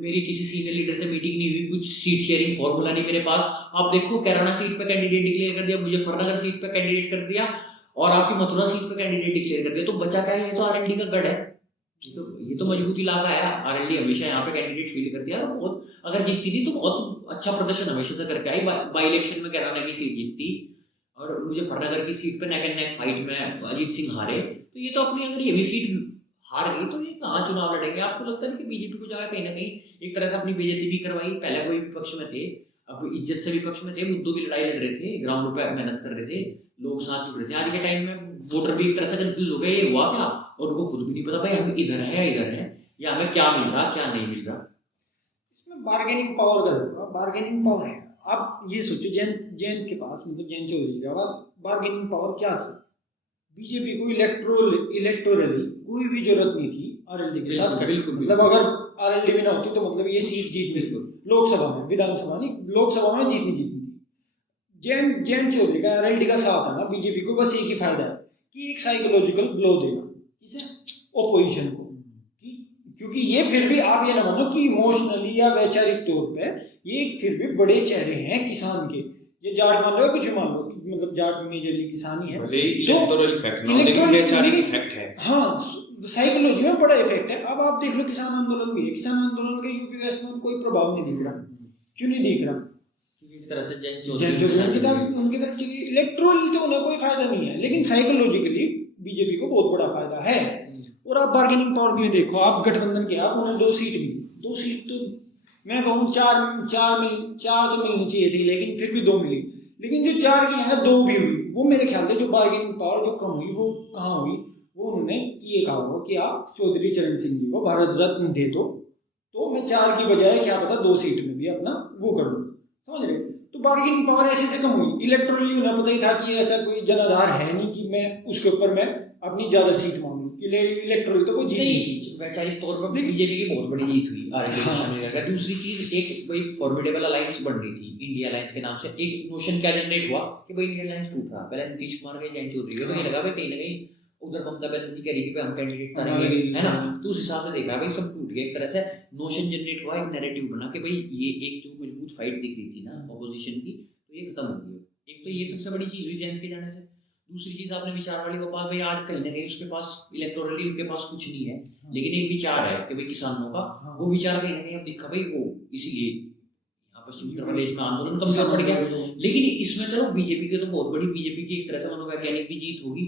मेरी किसी सीनियर लीडर से मीटिंग नहीं हुई, कुछ सीट शेयरिंग फॉर्मूला नहीं मेरे पास। आप देखो कैराना सीट पे कैंडिडेट डिक्लेयर कर दिया, मुजफ्फरनगर सीट पे कैंडिडेट कर दिया, और आपकी मथुरा सीट पे कैंडिडेट डिक्लेयर कर दिया, तो बचा क्या है? ये तो आरएलडी का गढ़ है, ये तो मजबूत इलाका है। आरएलडी हमेशा यहाँ पे कैंडिडेट फील करती है, और बहुत अगर जीतती थी तो बहुत अच्छा प्रदर्शन हमेशा से करके आई। बाई इलेक्शन में कैराना की सीट जीतती, और मुजफ्फरनगर की सीट पे नेक एंड नेक फाइट में अजीत सिंह हारे। तो ये तो अपनी अगर ये भी सीट हार गई तो ये कहाँ चुनाव लड़ेंगे? आपको लगता है कि बीजेपी को जाकर कहीं ना कहीं एक तरह से अपनी बेइज्जती भी करवाई? पहले कोई विपक्ष में थे, अब इज्जत से विपक्ष में थे, मुद्दों की लड़ाई लड़ रहे थे, ग्राउंड पे मेहनत कर रहे थे, लोग साथ जुड़ रहे थे। आज के टाइम में वोटर भी एक तरह से कंफ्यूज हो गए, ये हुआ क्या, और उनको खुद भी नहीं पता भाई हम इधर है या इधर है, या हमें क्या मिल रहा क्या नहीं मिल रहा। इसमें बार्गेनिंग पावर का देखो, बार्गेनिंग पावर है। आप ये सोचो जैन के पास, मतलब जैन चौधरी के पास बार्गेनिंग पावर क्या थी? बीजेपी को इलेक्टोरली कोई भी जरूरत नहीं थी आरएलडी के साथ, मतलब अगर आरएलडी भी ना होती तो मतलब ये सीट जीतनी थी लोकसभा में, विधानसभा नहीं, लोकसभा में जीतनी थी। जैन चौधरी का आरएलडी का साथ है ना, बीजेपी को बस एक ही फायदा है कि एक साइकोलॉजिकल ब्लो देना किसे, ओपोजिशन को, क्योंकि ये फिर भी आप ये ना मानो कि इमोशनली या वैचारिक तौर पे ये फिर भी बड़े चेहरे हैं किसान के। ये जाट मान लो कुछ मान लो, मतलब जाट मेजरली किसानी है, भले इलेक्टोरल इफेक्ट ना, लेकिन वैचारिक इफेक्ट है। हाँ, साइकोलॉजी में बड़ा इफेक्ट है। अब आप देख लो किसान आंदोलन भी है, किसान आंदोलन का यूपी वेस्ट में कोई प्रभाव नहीं दिख रहा। क्यों नहीं दिख रहा? एक तरह से उनकी तरफ इलेक्टोरल तो उन्हें कोई फायदा नहीं है, लेकिन साइकोलॉजिकली बीजेपी को बहुत बड़ा फायदा है। और आप बार्गेनिंग पावर भी देखो, आप गठबंधन के आप उन्हें 2 सीट मिली, 2 सीट तो मैं कहूँ 4 तो मिलनी चाहिए थी, लेकिन फिर भी 2 मिली। लेकिन जो 4 की है ना 2 भी हुई, वो मेरे ख्याल से जो बार्गेनिंग पावर जो कम हुई वो कहाँ हुई? वो उन्होंने ये कहा हो कि आप चौधरी चरण सिंह जी को भारत रत्न दे दो, तो मैं 4 की बजाय क्या पता 2 सीट में भी अपना वो कर लूँ, समझ रहे? तो बार्गेनिंग पावर ऐसे से कम हुई। इलेक्टोरली उन्हें पता ही था कि ऐसा कोई जनाधार है नहीं कि मैं उसके ऊपर मैं अपनी ज्यादा सीट मांगू, इलेक्टोरल तो कोई जीत नहीं। वैचारिक तौर पर बीजेपी की बहुत बड़ी जीत हुई आरएलडी में शामिल करके। दूसरी चीज, एक भाई फॉर्मिडेबल अलायंस बन रही थी इंडिया अलायंस के नाम से। एक नोशन क्या जनरेट हुआ कि भाई इंडिया अलायंस टूट रहा। पहले नीतीश कुमार के जयंत चौधरी को तो ये लगा भाई कहीं ना कहीं उधर ममता बनर्जी कह रही कि हम कैंडिडेट करेंगे, है ना, तो उस हिसाब से देखा भाई सब टूट गया। एक तरह से नोशन जनरेट हुआ, एक नैरेटिव बना कि भाई ये एक जो मजबूत फाइट दिख रही थी ना ऑपोजिशन की, तो ये खत्म हो गई। एक तो ये सबसे बड़ी चीज हुई जयंत के जाने से। दूसरी चीज आपने विचार वाली गोपाल भाई, आज कहीं ना कहीं उसके पास इलेक्टोरली उनके पास कुछ नहीं है, लेकिन एक विचार है कि भाई किसानों का, वो विचार कहीं ना कहीं अब दिखा भाई वो, इसीलिए यहाँ पश्चिम उत्तर प्रदेश में आंदोलन कमजोर पड़ गया। लेकिन इसमें चलो बीजेपी की तो बहुत बड़ी, बीजेपी की एक तरह से मनोवैज्ञानिक भी जीत होगी,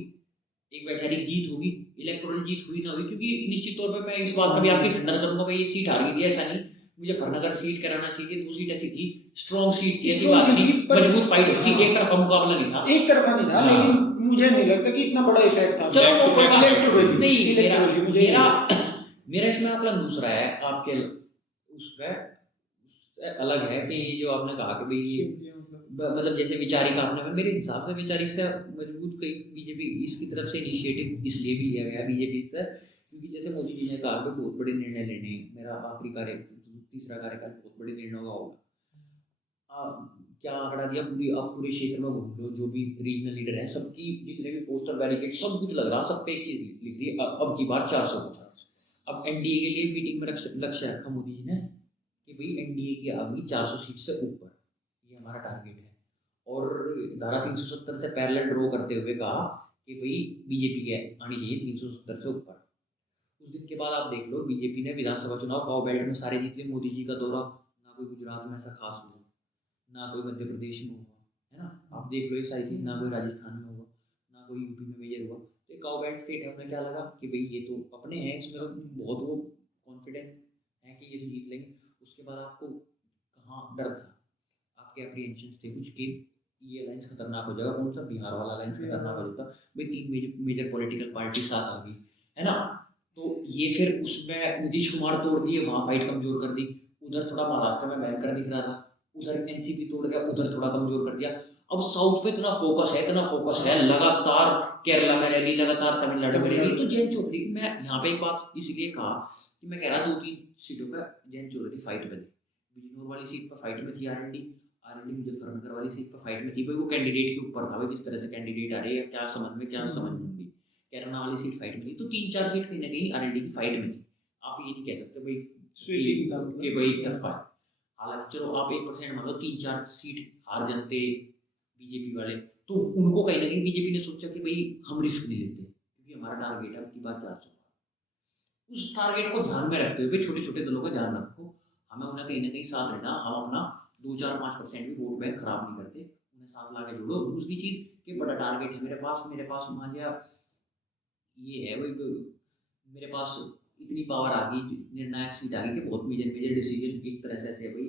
एक वैचारिक जीत होगी, इलेक्टोरल जीत हुई ना हुई, क्योंकि निश्चित तौर पर मैं इस बात का भी आपकी खंडन करूंगा भाई ये सीट हार गई थी, ऐसा नहीं। मुजफ्फरनगर सीट, कराना सीट, ये 2 सीट ऐसी थी, स्ट्रॉन्ग सीट थी, ऐसी बात नहीं, मजबूत फाइट होती, एक तरफा मुकाबला नहीं था, एक तरफा नहीं था। लेकिन मुझे नहीं लगता कि इतना बड़ा इफेक्ट था। चलो नहीं, मेरा इसमें आकलन दूसरा है, आपके उसका अलग है कि जो आपने कहा कि भाई मतलब जैसे विचारिक आपने, मेरे हिसाब से विचारिक से मजबूत कई बीजेपी इसकी तरफ से इनिशिएटिव इसलिए भी लिया गया बीजेपी से, क्योंकि जैसे मोदी जी ने कहा कि बहुत बड़े निर्णय लेने, मेरा आखिरी तीसरा कार्यकाल बहुत बड़े निर्णयों का होगा। क्या आंकड़ा दिया, पूरे क्षेत्र में घूम लो, जो भी रीजनल लीडर है सबकी जितने भी पोस्टर बैरिकेड सब कुछ लग रहा, सब पे एक चीज लिख रही है, अब की बार 450। अब एनडीए के लिए मीटिंग में लक्ष्य रखा मोदी जी ने कि भाई एनडीए की आगे 400 सीट से ऊपर, ये हमारा टारगेट है। और धारा 370 से पैरेलल ड्रॉ करते हुए कहा कि भाई बीजेपी के आनी चाहिए 370 से ऊपर। उस दिन के बाद आप देख लो बीजेपी ने विधानसभा चुनाव काउ बेल्ट में सारे जीत लिए। मोदी जी का दौरा ना कोई गुजरात में ऐसा खास हुआ, ना कोई मध्य प्रदेश में हुआ, है ना, आप देख लो ये सारी चीज, ना कोई राजस्थान में हुआ, ना कोई यूपी में मेजर हुआ। तो काउ बेल्ट स्टेट है, हमें क्या लगा कि भाई ये तो अपने हैं, इसमें तो बहुत वो कॉन्फिडेंट है कि ये तो जीत लेंगे। उसके बाद आपको कहाँ डर था, आपके अप्रीहेंशन थे कुछ कि ये अलायंस खतरनाक हो जाएगा, कौन सा बिहार वाला अलायंस खतरनाक हो जाता, भाई 3 मेजर पॉलिटिकल पार्टी साथ आ गई, है ना। तो ये फिर उसमें नीतीश कुमार तोड़ दिए, वहाँ फाइट कमजोर कर दी, उधर थोड़ा महाराष्ट्र में भयंकर दिख रहा था, उधर एनसीपी तोड़ गया, उधर थोड़ा कमजोर कर दिया। अब साउथ पे इतना फोकस है, लगातार केरला में रैली, लगातार तमिलनाडु में रैली। तो जयंत चौधरी, मैं यहाँ पे एक बात इसीलिए कहा कि मैं कह रहा 2-3 सीटों पर जयंत चौधरी फाइट बनी, बिजनौर वाली सीट पर फाइट में थी आरएलडी मुजफ्फरनगर वाली सीट पर फाइट में थी, भाई वो कैंडिडेट के ऊपर था, भाई किस तरह से कैंडिडेट आ रही है, क्या समझ में नहीं। कैरना वाली सीट फाइट में थी, तो 3-4 सीट कहीं ना कहीं आरएलडी की फाइट में थी। आप ये नहीं कह सकते भाई स्वीपिंग कि भाई एक तरफा है। हालांकि चलो आप 1% मान लो 3-4 सीट हार जाते बीजेपी वाले, तो उनको कहीं ना कहीं बीजेपी ने सोचा कि भाई हम रिस्क नहीं लेते, क्योंकि हमारा टारगेट है आपकी बात 400। उस टारगेट को ध्यान में रखते हुए छोटे छोटे दलों का ध्यान रखो, हमें उन्हें कहीं ना कहीं साथ रहना, हम अपना 2-4-5% भी वोट बैंक खराब नहीं करते, उन्हें साथ ला के जोड़ो। दूसरी चीज कि बड़ा टारगेट है मेरे पास मान लिया ये है भाई, मेरे पास इतनी पावर आ गई, निर्णायक सीट आ गई कि बहुत मेजर डिसीजन एक तरह से ऐसे भाई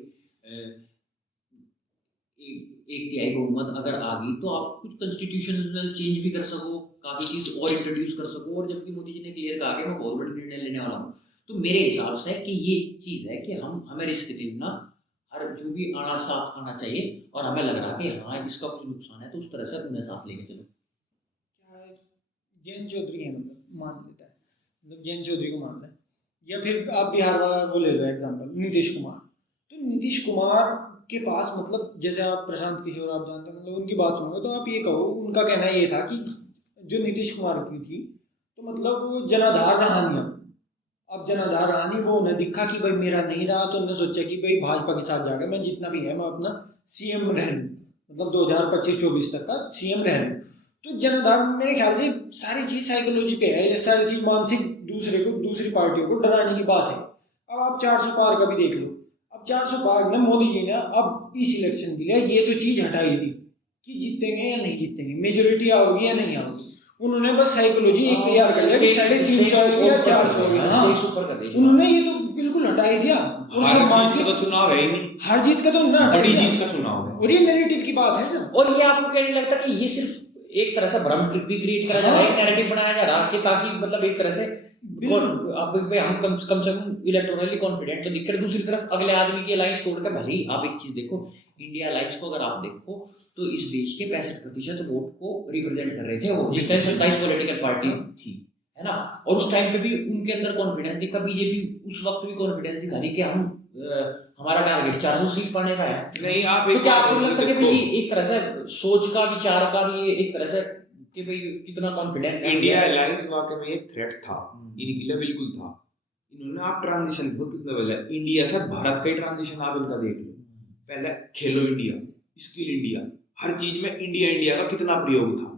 एक तिहाई बहुमत अगर आ गई तो आप कुछ कॉन्स्टिट्यूशनल चेंज भी कर सको, काफ़ी चीज़ और इंट्रोड्यूस कर सको। और जबकि मोदी जी ने क्लियर कहा कि मैं बहुत बड़े निर्णय लेने वाला हूँ, तो मेरे हिसाब से कि ये चीज़ है कि हमें रिस्क लेना, हर जो भी आना साथ आना चाहिए, और हमें लग रहा कि हाँ इसका कुछ नुकसान है, तो उस तरह से उन्हें साथ लेके चलो। जयंत चौधरी है, मतलब मान लेता है, मतलब जयंत चौधरी को मान लें, या फिर आप बिहार वाला वो ले लो एग्जांपल, नीतीश कुमार। तो नीतीश कुमार के पास, मतलब जैसे आप प्रशांत किशोर आप जानते हैं, मतलब उनकी बात सुनोगे तो आप ये कहो, उनका कहना ये था कि जो नीतीश कुमार की थी, तो मतलब वो जनाधार रहा नहीं। अब जनाधार रहा नहीं, वो उन्हें दिखा कि भाई मेरा नहीं रहा, तो उन्होंने सोचा कि भाई भाजपा के साथ जाकर मैं जितना भी है मैं अपना सीएम रह लूँ, मतलब 2025-24 तक का सीएम रह लूँ। तो जनाधार मेरे ख्याल से सारी चीज साइकोलॉजी पे है, ये सारी चीज मानसिक, दूसरी पार्टियों को डराने की बात है। अब आप 400 पार का भी देख लो, अब 400 पार में मोदी जी ने अब इस इलेक्शन के लिए ये तो चीज हटाई थी कि जीतेंगे या नहीं जीतेंगे, मेजोरिटी आओगी या नहीं आओगी। उन्होंने बस साइकोलॉजी एक तैयार कर दिया कि 350 या 400 उन्होंने ये तो बिल्कुल हटा ही दिया। हर जीत का तो चुनाव है ही नहीं, हर जीत का तो ना, बड़ी जीत का चुनाव है, और ये नैरेटिव की बात है सर। और ये आपको क्या नहीं लगता कि ये सिर्फ एक तरह से भ्रम भी क्रिएट करा जा रहा है, एक नैरेटिव बनाया जा रहा है कि ताकि मतलब एक तरह से अब हम कम से कम इलेक्टोरली कॉन्फिडेंट तो दिख रहे, दूसरी तरफ अगले आदमी की अलायंस तोड़ कर, भले ही आप एक चीज देखो, इंडिया अलायंस को अगर आप देखो तो इस देश के 65% वोट को रिप्रेजेंट कर रहे थे वो, जिस टाइम 27 पॉलिटिकल पार्टी थी, है ना। और उस टाइम पे भी उनके अंदर कॉन्फिडेंस दिखा, बीजेपी उस वक्त भी कॉन्फिडेंस दिखा रही कि हम हमारा टारगेट 400 सीट पाने का है। नहीं आप तो क्या आपको लगता है कि भाई एक तरह से सोच का, विचार का भी एक तरह से कि भाई कितना कॉन्फिडेंस है? इंडिया अलायंस वाकई में एक थ्रेट था इनके लिए, बिल्कुल था। इन्होंने आप ट्रांजिशन देखो कितना बोला, इंडिया से भारत का ही ट्रांजिशन आप इनका देख लो। पहले खेलो इंडिया, स्किल इंडिया, हर चीज में इंडिया का कितना प्रयोग था।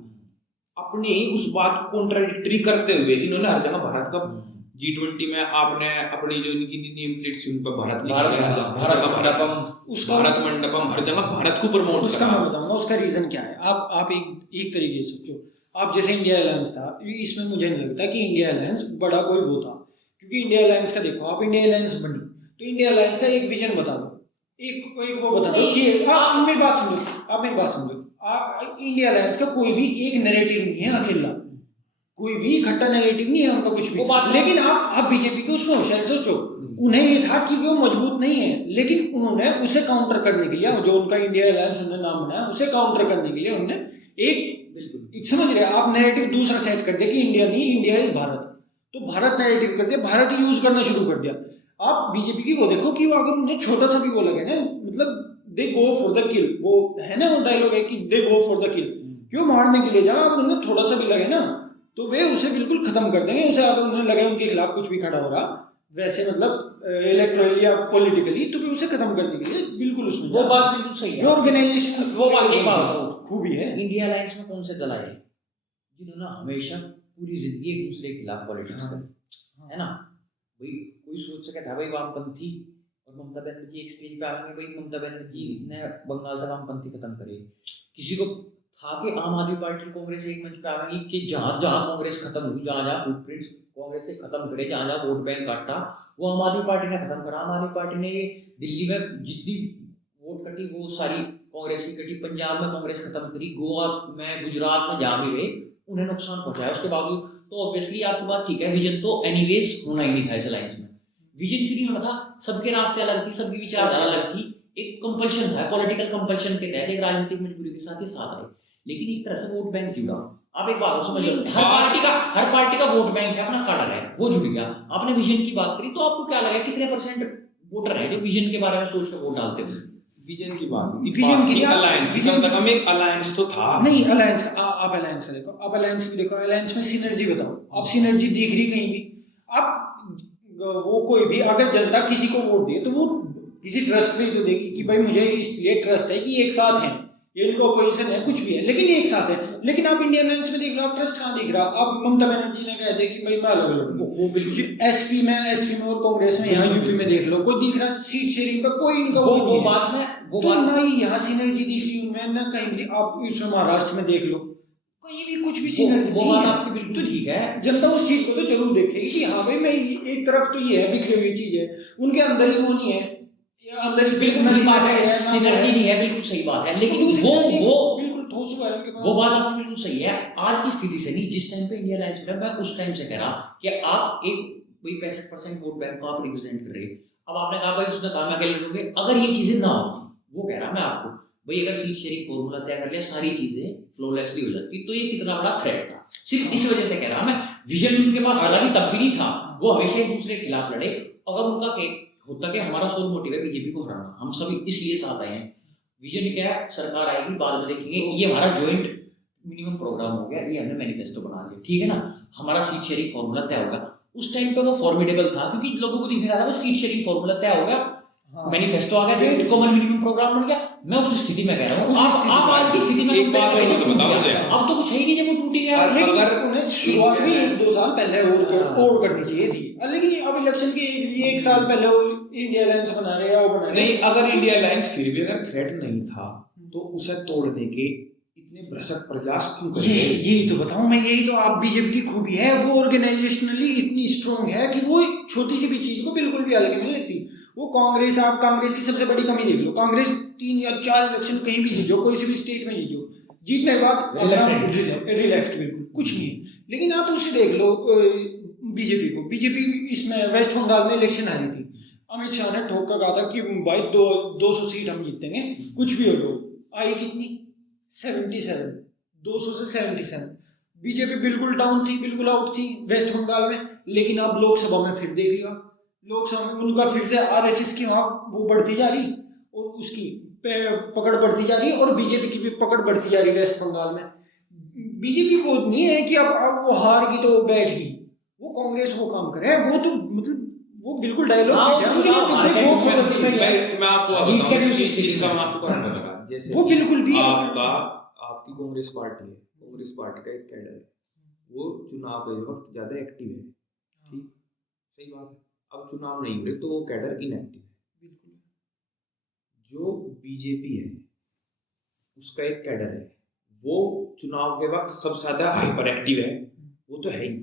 अपनी उस बात को कॉन्ट्राडिक्टरी करते हुए इन्होंने हर जगह भारत का G20 में आपने अपनी जो इनकी नेम प्लेट से उन पर भारत लिखा गया, भारत मंडपम, हर जगह भारत को प्रमोट। उसका मैं बताऊंगा उसका रीजन क्या है। आप एक तरीके से सोचो, आप जैसे इंडिया अलायंस था, इसमें मुझे नहीं लगता कि इंडिया अलायंस बड़ा कोई वो था, क्योंकि इंडिया अलायंस का देखो, आप इंडिया अलायंस बनी तो इंडिया अलायंस का एक विजन बता दो, एक वो बता दो कि मेरी बात समझो, इंडिया अलायंस का कोई भी एक नैरेटिव नहीं है अकेला, कोई भी इकट्ठा नैरेटिव नहीं है उनका कुछ भी। लेकिन आप बीजेपी को उसमें होशियार सोचो, उन्हें ये था कि वो मजबूत नहीं है, लेकिन उन्होंने उसे काउंटर करने के लिए, जो उनका इंडिया अलायंस उन्होंने नाम बनाया, उसे काउंटर करने के लिए उन्होंने एक समझ रहे आप नैरेटिव दूसरा सेट कर दिया कि इंडिया नहीं, इंडिया इज भारत, तो भारत नैरेटिव कर दिया, भारत ही यूज करना शुरू कर दिया। आप बीजेपी की वो देखो कि वो अगर उन्हें छोटा सा भी वो लगे ना, मतलब दे गो फॉर द किल, वो है ना वो डायलॉग है कि दे गो फॉर द किल, क्यों मारने के लिए जाना, अगर उन्हें थोड़ा सा भी लगे ना तो वे उसे बिल्कुल खत्म कर देंगे उसे। अगर उन्हें लगे उनके खिलाफ कुछ भी खड़ा हो रहा वैसे, मतलब इलेक्टोरली या पॉलिटिकली, तो वे उसे खत्म करने के लिए बिल्कुल उसमें, वो बात बिल्कुल सही है, ऑर्गेनाइजेशन वो बात एक बात खूबी है। इंडिया अलायंस में कौन से दल आए जिन्होंने हमेशा पूरी जिंदगी एक दूसरे के खिलाफ पॉलिटिक्स करी, है ना। भाई कोई सोच सके था भाई वामपंथी और ममता बनर्जी एक स्टेज पे आएंगे, भाई ममता बनर्जी ने बंगाल से वामपंथी खत्म करे, किसी को था कि आम आदमी पार्टी कांग्रेस एक मंच पे आएंगी कि जहां कांग्रेस खत्म हुई, जहां फुटप्रिंट्स कांग्रेस से खत्म करे, जहां वोट बैंक काटा वो आम आदमी पार्टी ने खत्म करा। आम आदमी पार्टी ने ये दिल्ली में जितनी वोट कटी वो सारी कांग्रेस की कटी, पंजाब में कांग्रेस खत्म करी, गोवा में, गुजरात में जहाँ भी रहे उन्हें नुकसान पहुंचाया, उसके बावजूद तो ऑब्वियसली आपकी बात ठीक है, विजन तो एनीवेज होना ही नहीं था इस अलायंस में। विजन क्यों नहीं होना था? सबके रास्ते अलग थी, सबकी विचारधारा अलग थी, एक कंपल्शन था, पॉलिटिकल कंपल्शन के तहत एक राजनीतिक मजबूरी के साथ ही साथ आए। लेकिन एक तरह से वोट बैंक जुड़ा। आप एक बात समझ लो, हर पार्टी का वोट बैंक है, अपना कार्डर है, वो जुड़ गया। आपने विजन की बात करी, तो आपको क्या लगा कितने परसेंट वोटर है जो विजन के बारे में सोच कर वोट डालते थे? विजन की बात थी, विजन की अलायंस, कम से कम एक अलायंस तो था। नहीं, अलायंस का आप अलायंस का देखो, आप अलायंस की देखो, अलायंस में सिनर्जी बताओ, आप सिनर्जी दिख रही कहीं भी? आप वो कोई भी अगर जनता किसी को वोट दे तो वो किसी ट्रस्ट में जो देगी कि भाई मुझे इसलिए ट्रस्ट है कि एक साथ हैं, ये इनको अपोजिशन है, कुछ भी है, लेकिन एक साथ है। लेकिन आप इंडियन अलायंस में देख लो, आप ट्रस्ट कहाँ दिख रहा? आप ममता बनर्जी ने कह दिया कि भाई मैं अलग अलग, वो बिल्कुल एसपी में और कांग्रेस में, यहाँ यूपी में देख लो, कोई दिख रहा सीट शेयरिंग पर? कोई इनका वो बात में वो तो बात ना ही यहाँ सिनर्जी दिख रही उनमें, ना कहीं भी। आप इस महाराष्ट्र में देख लो, कहीं भी कुछ भी सिनर्जी वो नहीं बात है। आपकी बिल्कुल ठीक है। जनता उस चीज को तो जरूर देखेगी कि हाँ भाई मैं एक तरफ तो ये है बिखरी हुई चीज है, उनके अंदर ही वो नहीं है, अंदर ही बिल्कुल सही बात है, सिनर्जी नहीं है, बिल्कुल सही बात है। लेकिन वो बिल्कुल ठोस हुआ है उनके पास। वो बात आपकी बिल्कुल सही है। आज की स्थिति से नहीं, जिस टाइम पे इंडिया अलायंस में, मैं उस टाइम से कह रहा कि आप एक कोई 65% वोट बैंक को आप रिप्रेजेंट कर रहे हैं। अब आपने कहा भाई उसने कहा मैं अकेले लड़ूंगे, अगर ये चीजें ना होती, वो कह रहा मैं आपको भाई अगर सीट शेयरिंग फॉर्मूला तय कर लिया, सारी चीजें फ्लोलेसली हो जाती, तो ये कितना बड़ा थ्रेट था। सिर्फ इस वजह से कह रहा मैं, विजन उनके पास हालांकि तब भी नहीं था, वो हमेशा एक दूसरे के खिलाफ लड़े। अगर उनका होता कि हमारा सोल मोटिव है बीजेपी को हराना, हम सभी इसलिए साथ आए हैं, विजन क्या है, सरकार आएगी बाद में देखेंगे, ये हमारा ज्वाइंट मिनिमम प्रोग्राम हो गया, ये हमने मैनिफेस्टो बना लिया, ठीक है ना, हमारा सीट शेयरिंग फॉर्मूला तय होगा। उस टाइम पे वो फॉर्मिडेबल था क्योंकि लोगों को दिख रहा था वो सीट शेयरिंग फॉर्मूला तय हो गया, मैनिफेस्टो आ गया, जो कॉमन मिनिमम प्रोग्राम बन गया। मैं उस स्थिति में कह रहा हूँ, आप आज की स्थिति में एक बात और तो बताओ मुझे, अब तो कुछ है ही नहीं, जब वो टूट गया। लेकिन अगर उन्हें शुरुआत में 1-2 साल पहले और करनी चाहिए थी, लेकिन अब इलेक्शन के एक साल पहले इंडिया अलायंस बना रहे हैं, वो बना रहे नहीं, अगर इंडिया अलायंस फिर भी अगर थ्रेट नहीं था तो उसे तोड़ने के इतने भ्रष्ट प्रयास क्यों कर रहे हैं? यही तो बताऊं मैं, यही तो आप बीजेपी की खूबी है, वो ऑर्गेनाइजेशनली इतनी स्ट्रांग है कि वो छोटी सी भी चीज को बिल्कुल भी हल्के में लेती। वो कांग्रेस, आप कांग्रेस की सबसे बड़ी कमी देख लो, कांग्रेस 3 या 4 इलेक्शन कहीं भी जीतो, कोई सी भी स्टेट में जीतो, जीतने के बाद रिलैक्स्ड, बिल्कुल कुछ नहीं है। लेकिन आप उसे देख लो बीजेपी को, बीजेपी इसमें वेस्ट बंगाल में इलेक्शन हारी थी, अमित शाह ने ठोक कर कहा था कि भाई 200 सीट हम जीतेंगे, कुछ भी हो लो, आई कितनी 77, 200 से 77। बीजेपी बिल्कुल डाउन थी, बिल्कुल आउट थी वेस्ट बंगाल में। लेकिन अब लोकसभा में फिर देख लिया, लोकसभा में उनका फिर से आरएसएस की वहां वो बढ़ती जा रही और उसकी पकड़ बढ़ती जा रही है, और बीजेपी की भी पकड़ बढ़ती जा रही है वेस्ट बंगाल में। बीजेपी को नहीं है कि अब वो हार गई तो बैठ गई, वो कांग्रेस वो काम करे, वो तो मतलब वो बिल्कुल डायलॉग मैं आपको इसका मैं आपको कारण बता, जैसे वो बिल्कुल भी आपकी कांग्रेस पार्टी है, कांग्रेस पार्टी का एक कैडर है, वो चुनाव के वक्त ज्यादा एक्टिव है, ठीक, सही बात है। अब चुनाव नहीं हो रहे तो वो कैडर इनएक्टिव है। जो बीजेपी है उसका एक कैडर है, वो चुनाव के वक्त सबसे ज्यादा हाइपर एक्टिव है, वो तो है ही।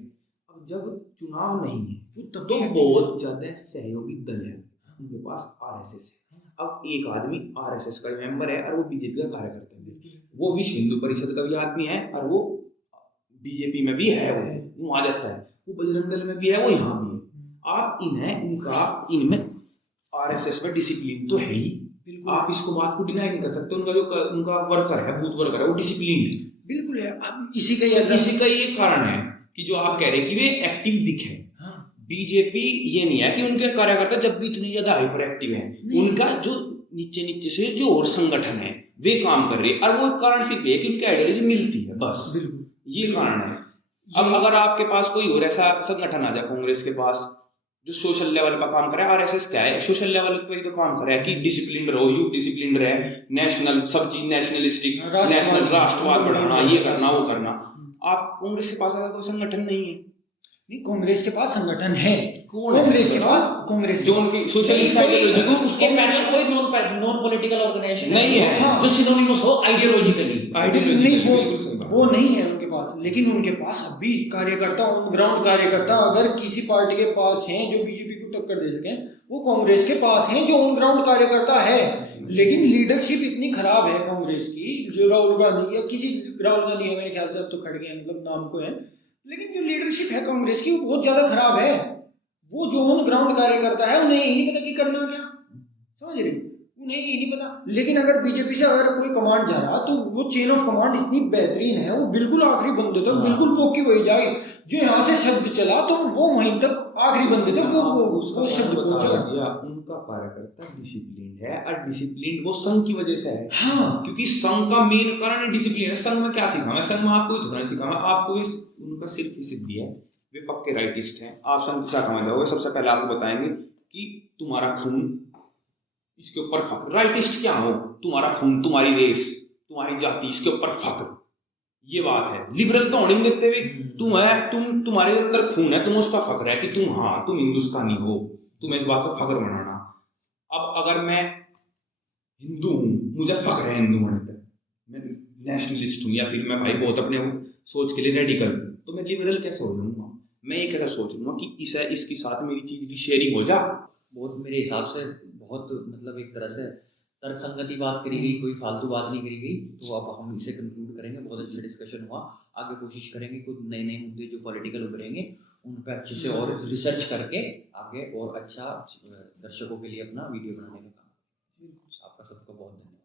अब जब चुनाव नहीं है तो बहुत ज्यादा सहयोगी दल है, उनके पास आरएसएस है। अब एक आदमी आरएसएस का मेंबर है और वो बीजेपी का कार्यकर्ता है, वो विश्व हिंदू परिषद का भी आदमी है और वो बीजेपी में भी है, वो आ जाता है, वो बजरंग दल में भी है, वो यहाँ भी है। आप इनमें आरएसएस में डिसिप्लिन तो है ही, आप इसको बात को डिनाई नहीं कर सकते। उनका जो उनका वर्कर है, बूथ वर्कर है, वो डिसिप्लिन है, बिल्कुल है। अब इसी का ये कारण है कि जो आप कह रहे हैं कि वे एक्टिव दिखे। बीजेपी ये नहीं है कि उनके कार्यकर्ता जब भी इतनी ज्यादा हाइपर एक्टिव हैं, उनका जो नीचे से जो और संगठन है वे काम कर रहे हैं, और वो कारण सिर्फ है कि उनकी आइडियोलॉजी मिलती है, बस ये कारण है। अब अगर आपके पास कोई और ऐसा संगठन आ जाए कांग्रेस के पास जो सोशल लेवल पर काम करे, आरएसएस क्या है, सोशल लेवल पे ही तो काम करे कि डिसिप्लिन रहो, यूथ डिसिप्लिन रहे, नेशनल सब चीज नेशनलिस्टिक, नेशनल राष्ट्रवाद बढ़ाना, ये करना वो करना। आप कांग्रेस के पास अगर कोई संगठन नहीं है, नहीं, कांग्रेस के पास संगठन है, कांग्रेस के पास कांग्रेस जो उनकी सोशलिस्ट आइडियोलॉजी को उसके पैसे कोई नॉन पॉलिटिकल ऑर्गेनाइजेशन नहीं है जो सिनोनिमस हो आइडियोलॉजिकली, वो नहीं है उनके पास। लेकिन उनके पास अभी कार्यकर्ता, ऑन ग्राउंड कार्यकर्ता अगर किसी पार्टी के पास हैं जो बीजेपी को टक्कर दे सके, वो कांग्रेस के पास हैं जो ऑन ग्राउंड कार्यकर्ता है। लेकिन लीडरशिप इतनी खराब है कांग्रेस की, जो राहुल गांधी की, राहुल गांधी है मेरे ख्याल से, अब तो खड़ गए मतलब नाम को है, लेकिन जो लीडरशिप है कांग्रेस की वो बहुत ज्यादा खराब है। वो जो ऑन ग्राउंड कार्य करता है उन्हें यही नहीं पता कि करना क्या, समझ रही, उन्हें यही नहीं पता। लेकिन अगर बीजेपी से अगर कोई कमांड जा रहा तो वो चेन ऑफ कमांड इतनी बेहतरीन है, वो बिल्कुल आखिरी बंदे तक बिल्कुल वो की वही जाएगी। जो यहाँ से शब्द चला तो वो वहीं तक आखिरी बंदे तक वो शब्द पहुंचा। उनका कार्यकर्ता डिसिप्लिन है, और डिसिप्लिन वो संघ की वजह से है। हाँ, क्योंकि संघ का मेन कारण है डिसिप्लिन है। संघ में क्या सीखा मैं, संघ में आपको ही थोड़ा नहीं सीखा मैं, आपको भी उनका सिर्फ ही सिद्धि है, वे पक्के राइटिस्ट हैं। आप संघ की शाखा में जाओगे, सबसे पहले आपको बताएंगे कि तुम्हारा खून, इसके ऊपर फख्र। राइटिस्ट क्या हो, तुम्हारा खून, तुम्हारी रेस, तुम्हारी जाति, इसके ऊपर फख्र, ये बात है। लिबरल तो होने नहीं देते हुए, तुम्हारे अंदर खून है, तुम उस पर फख्र है कि तुम, हाँ तुम हिंदुस्तानी हो, तुम्हें इस बात पर फख्र मनाना। अब अगर मैं हिंदू हूं, मुझे फख्र है हिंदू होने पर, मैं नेशनलिस्ट हूं, या फिर मैं भाई बहुत अपने सोच के लिए रेडिकल हूं, तो मैं लिबरल कैसे हो जाऊंगा? मैं ये कैसे सोच लूंगा कि इसके साथ मेरी चीज की शेयरिंग हो जा। बहुत मेरे हिसाब से बहुत मतलब एक तरह से तर्क संगति बात करी गई, कोई फालतू बात नहीं करी गई। तो अब हम इसे कंक्लूड करेंगे। बहुत अच्छा डिस्कशन हुआ। आगे कोशिश करेंगे कुछ नए नए मुद्दे जो पॉलिटिकल उभरेंगे उन पर अच्छे से और रिसर्च करके आगे और अच्छा दर्शकों के लिए अपना वीडियो बनाने का काम। आपका सबका बहुत धन्यवाद।